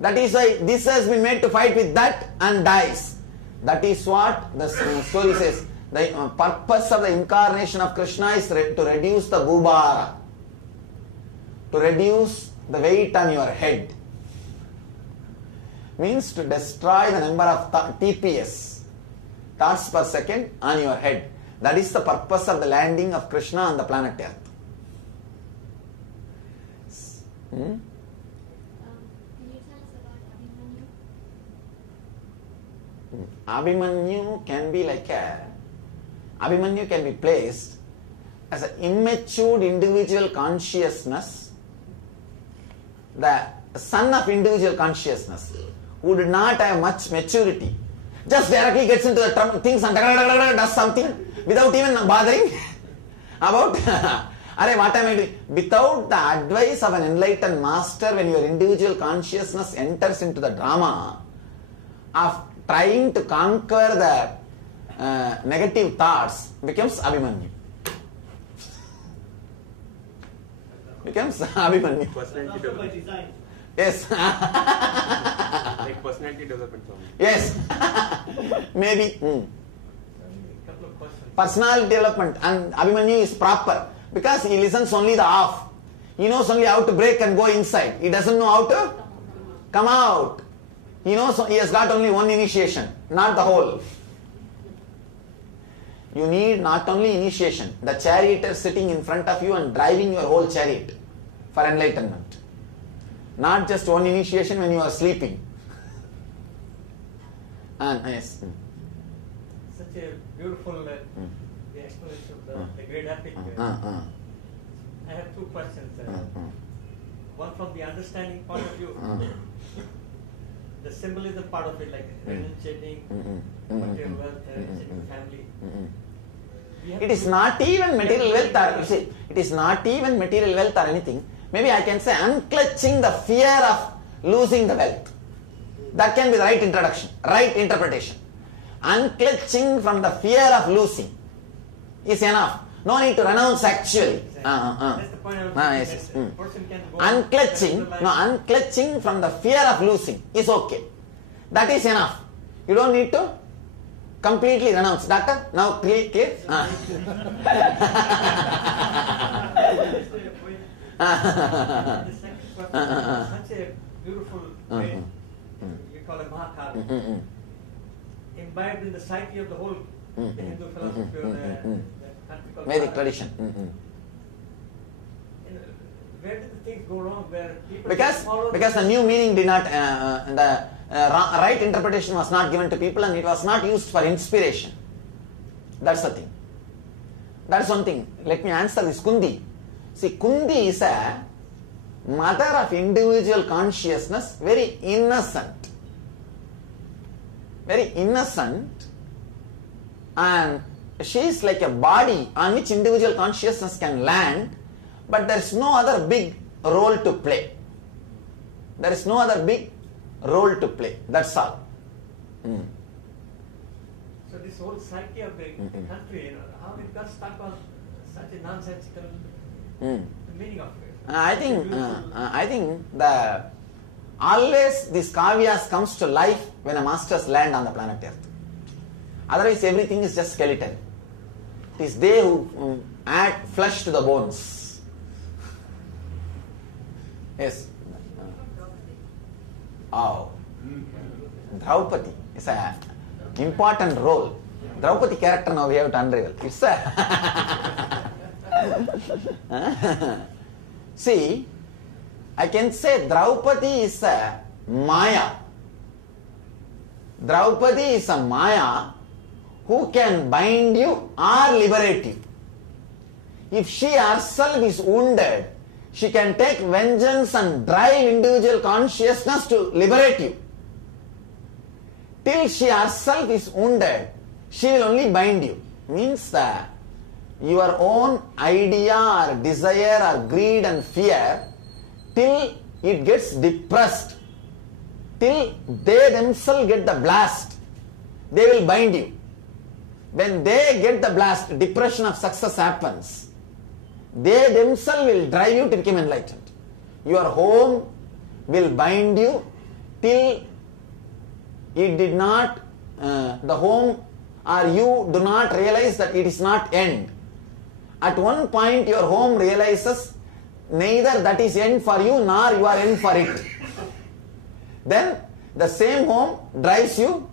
That is why this has been made to fight with that and dies. That is what the story says. The purpose of the incarnation of Krishna is to reduce the bhubara, to reduce the weight on your head. Means to destroy the number of TPS, thoughts per second, on your head. That is the purpose of the landing of Krishna on the planet Earth. Can you tell us about Abhimanyu? Abhimanyu can be placed as an immature individual consciousness, the son of individual consciousness, who did not have much maturity, just directly gets into the things and does something without even bothering about what am I doing? Without the advice of an enlightened master, when your individual consciousness enters into the drama of trying to conquer the negative thoughts, becomes Abhimanyu. Becomes Abhimanyu. Personality Also by development. design. Yes. Like personality development. Yes. Maybe. Couple of questions. Personality development, and Abhimanyu is proper because he listens only the off. He knows only how to break and go inside. He doesn't know how to come out. He knows he has got only one initiation, not the whole. You need not only initiation, the charioteer sitting in front of you and driving your whole chariot for enlightenment. Not just one initiation when you are sleeping. And yes. Such a beautiful the explanation of the great epic. I have two questions. One from the understanding point of view. The symbolism part of it, like rich shedding, material wealth, rich family. It is not even material wealth or, you see, it is not even material wealth or anything. Maybe I can say unclutching the fear of losing the wealth. That can be the right introduction, right interpretation. Unclutching from the fear of losing is enough. No need to renounce actually. That's the point I was making. Person can go Unclutching from the fear of losing is okay. That is enough. You don't need to completely renounce. Doctor, now clear? The second question is such a beautiful way. You call it Mahakala. Imbibed in the psyche of the whole Hindu philosophy or the Vedic tradition. Where did the things go wrong? Where people Because the new meaning did not, the right interpretation was not given to people and it was not used for inspiration. That's the thing. That's one thing. Let me answer this. Kundi. See, Kundi is a mother of individual consciousness, very innocent. Very innocent, and she is like a body on which individual consciousness can land, but there is no other big role to play. There is no other big role to play. That's all. So this whole psyche of the country, how it got stuck on such a nonsensical meaning of it. I think the always this kavyas comes to life when a masters land on the planet Earth. Otherwise everything is just skeleton. It is they who add flesh to the bones. Yes. Oh. Draupadi is an important role. Draupadi character now we have to unravel. It's a see, I can say Draupadi is a Maya. Draupadi is a Maya who can bind you or liberate you. If she herself is wounded, she can take vengeance and drive individual consciousness to liberate you. Till she herself is wounded, she will only bind you. Means that your own idea or desire or greed and fear, till it gets depressed, till they themselves get the blast, they will bind you. When they get the blast, depression of success happens. They themselves will drive you to become enlightened. Your home will bind you till it did not, the home or you do not realize that it is not end. At one point your home realizes neither that is end for you nor you are end for it. Then the same home drives you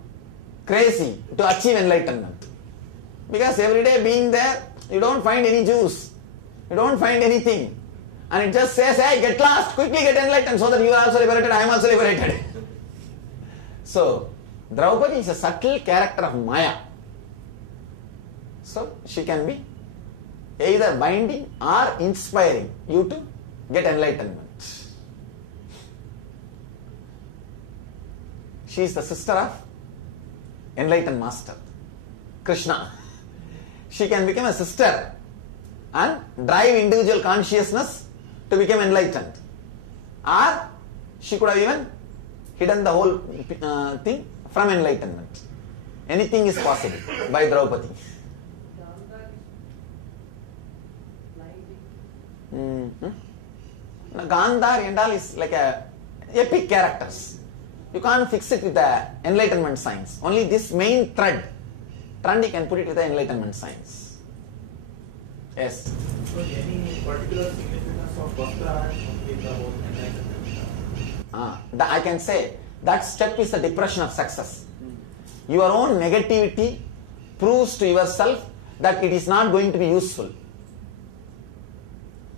crazy to achieve enlightenment. Because every day being there, you don't find any juice. You don't find anything. And it just says, hey, get lost, quickly get enlightened so that you are also liberated, I am also liberated. So, Draupadi is a subtle character of Maya. So, she can be either binding or inspiring you to get enlightenment. She is the sister of enlightened master, Krishna. She can become a sister and drive individual consciousness to become enlightened. Or she could have even hidden the whole thing from enlightenment. Anything is possible by Draupadi. Gandhar and all is like a epic characters. You can't fix it with the enlightenment science. Only this main thread you can put it with the enlightenment science. Yes. So any particular significance of Bhakta in the whole enlightenment? I can say that step is the depression of success. Your own negativity proves to yourself that it is not going to be useful.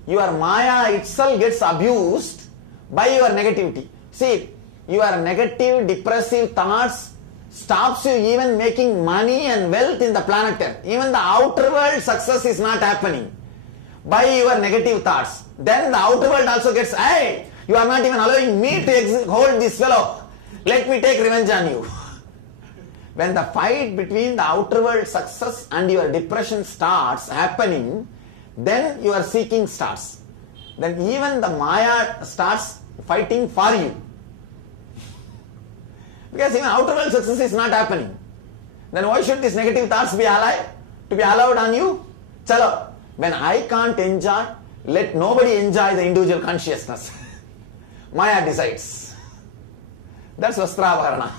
Your Maya itself gets abused by your negativity. See, your negative, depressive thoughts stops you even making money and wealth in the planet Earth. Even the outer world success is not happening by your negative thoughts. Then the outer world also gets, hey, you are not even allowing me to hold this fellow. Let me take revenge on you. when the fight between the outer world success and your depression starts happening, then your seeking starts. Then even the Maya starts fighting for you. Because even outer world success is not happening. Then why should these negative thoughts be allowed on you? Chalo. When I can't enjoy, let nobody enjoy the individual consciousness. Maya decides. That's Vastravarana.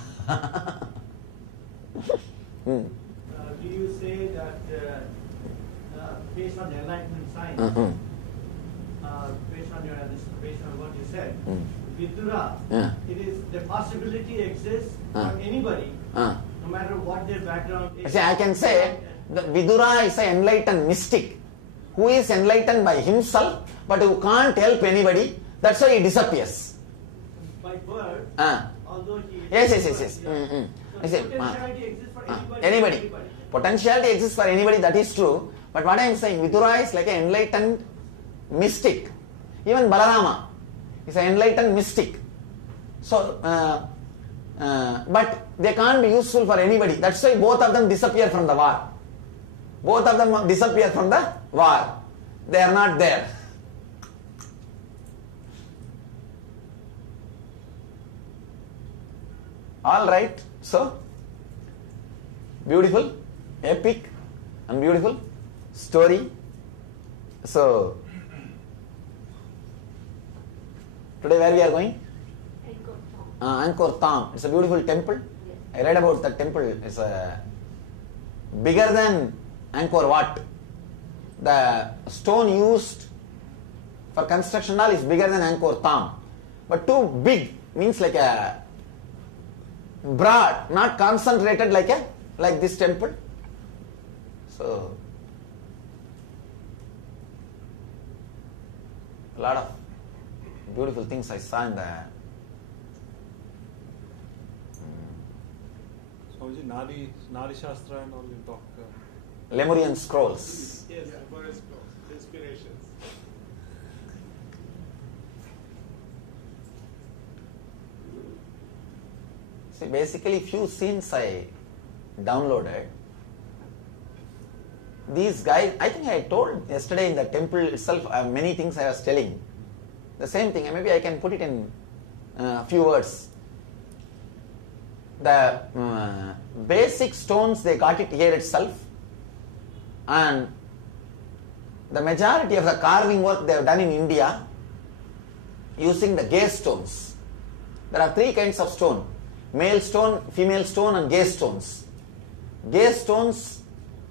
Do you say that based on the enlightenment science, based on what you said, Vidura, it is the possibility exists for anybody, no matter what their background is. See, I can say that Vidura is an enlightened mystic who is enlightened by himself but who can't help anybody. That's why he disappears. By birth, although he Yes. So potentiality exists for Anybody. Potentiality exists for anybody, that is true. But what I am saying, Vidura is like an enlightened mystic. Even Balarama is an enlightened mystic. So, but they can't be useful for anybody. That's why both of them disappear from the war. Both of them disappear from the war. They are not there. All right. So, beautiful, epic, and beautiful story. So, today where we are going? Angkor Thom. It's a beautiful temple. Yes. I read about that temple. It's bigger than Angkor Wat. The stone used for construction all is bigger than Angkor Thom. But too big means like a broad, not concentrated like this temple. So, a lot of beautiful things I saw in the Swamiji, Nadi Shastra and all you talk. Lemurian scrolls. Yes, Lemurian scrolls, inspirations. See, basically few scenes I downloaded. These guys, I think I told yesterday in the temple itself, many things I was telling. The same thing, maybe I can put it in a few words. The basic stones, they got it here itself, and the majority of the carving work they have done in India using the gaze stones. There are three kinds of stone: male stone, female stone, and gaze stones. Gaze stones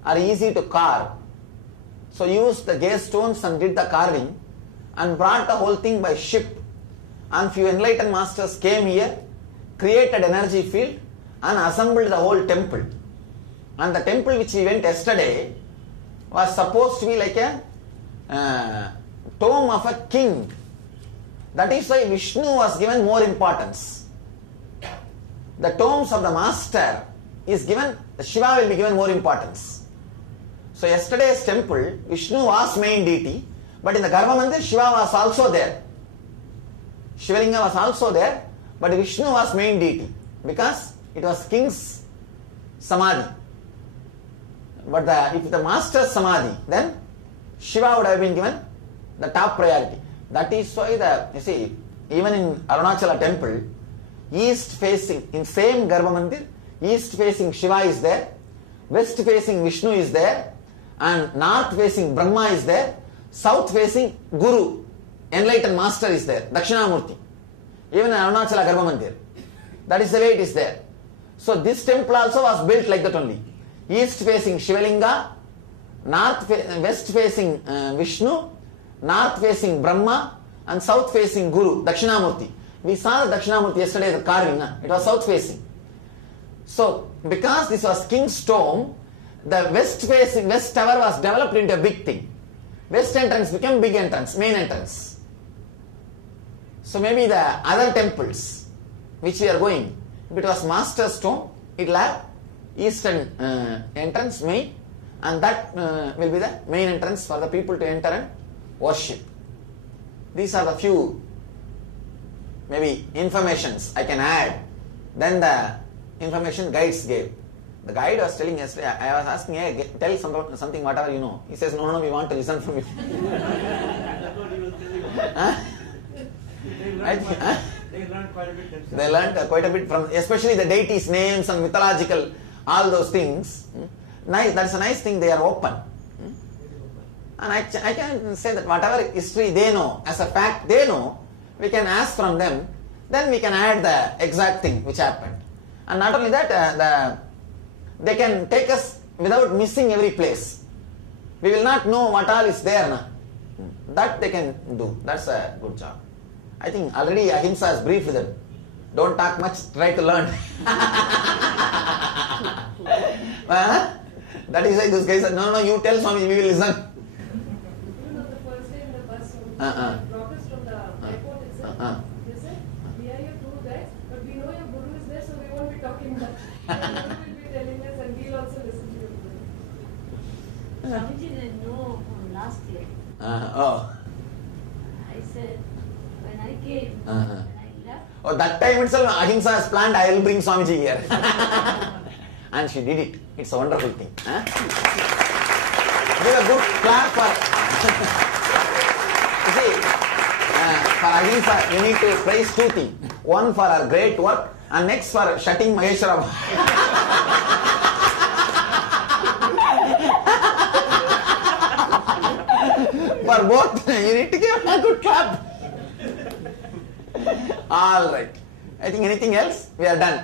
are easy to carve, so used the gaze stones and did the carving and brought the whole thing by ship, and few enlightened masters came here, created energy field and assembled the whole temple. And the temple which we went yesterday was supposed to be like a tomb of a king. That is why Vishnu was given more importance. The tombs of the master is given, Shiva will be given more importance. So yesterday's temple, Vishnu was main deity, but in the Garbha Mandir, Shiva was also there. Shivalinga was also there, but Vishnu was main deity because it was king's samadhi. But if the master's samadhi, then Shiva would have been given the top priority. That is why you see, even in Arunachala temple, east facing, in same Garbha Mandir, east facing Shiva is there, west facing Vishnu is there, and north facing Brahma is there, south facing Guru, enlightened master is there, Dakshinamurti. Even in Arunachala Garbha Mandir. That is the way it is there. So this temple also was built like that only. East facing Shivalinga, west facing Vishnu, north facing Brahma, and south facing Guru, Dakshinamurti. We saw the Dakshinamurti yesterday, the carving, it was south facing. So because this was king's tomb, the west tower was developed into a big thing. West entrance became big entrance, main entrance. So maybe the other temples which we are going, if it was master's tomb, it will have eastern entrance main, and that will be the main entrance for the people to enter and worship. These are the few maybe informations I can add. Then the information guides gave. The guide was telling yesterday, I was asking, hey, tell something whatever you know. He says, no, we want to listen from you. That's what he was telling me. They learned quite a bit themselves. They learned quite a bit from, especially the deities' names and mythological, all those things. Nice, that's a nice thing, they are open. And I can say that whatever history they know, as a fact they know, we can ask from them, then we can add the exact thing which happened. And not only that, they can take us without missing every place. We will not know what all is there now. That they can do. That's a good job. I think already Ahimsa has briefed them. Don't talk much, try to learn. That is why those guys said, no, you tell Swami, we will listen. You know, the first day in the bus, dropped us from the airport itself. They said, we are your tour guides, but we know your guru is there, so we won't be talking much. Your guru will be telling us, and we'll also listen to your guru. Swamiji didn't know from last year. I said, when I came, when I left. Oh, that time itself, Ahimsa has planned, I will bring Swamiji here. And she did it. It's a wonderful thing. Give a good clap for... You see, for Ahimsa, you need to praise two things. One for her great work, and next for shutting Maheshwara. For both, you need to give a good clap. All right. I think anything else? We are done.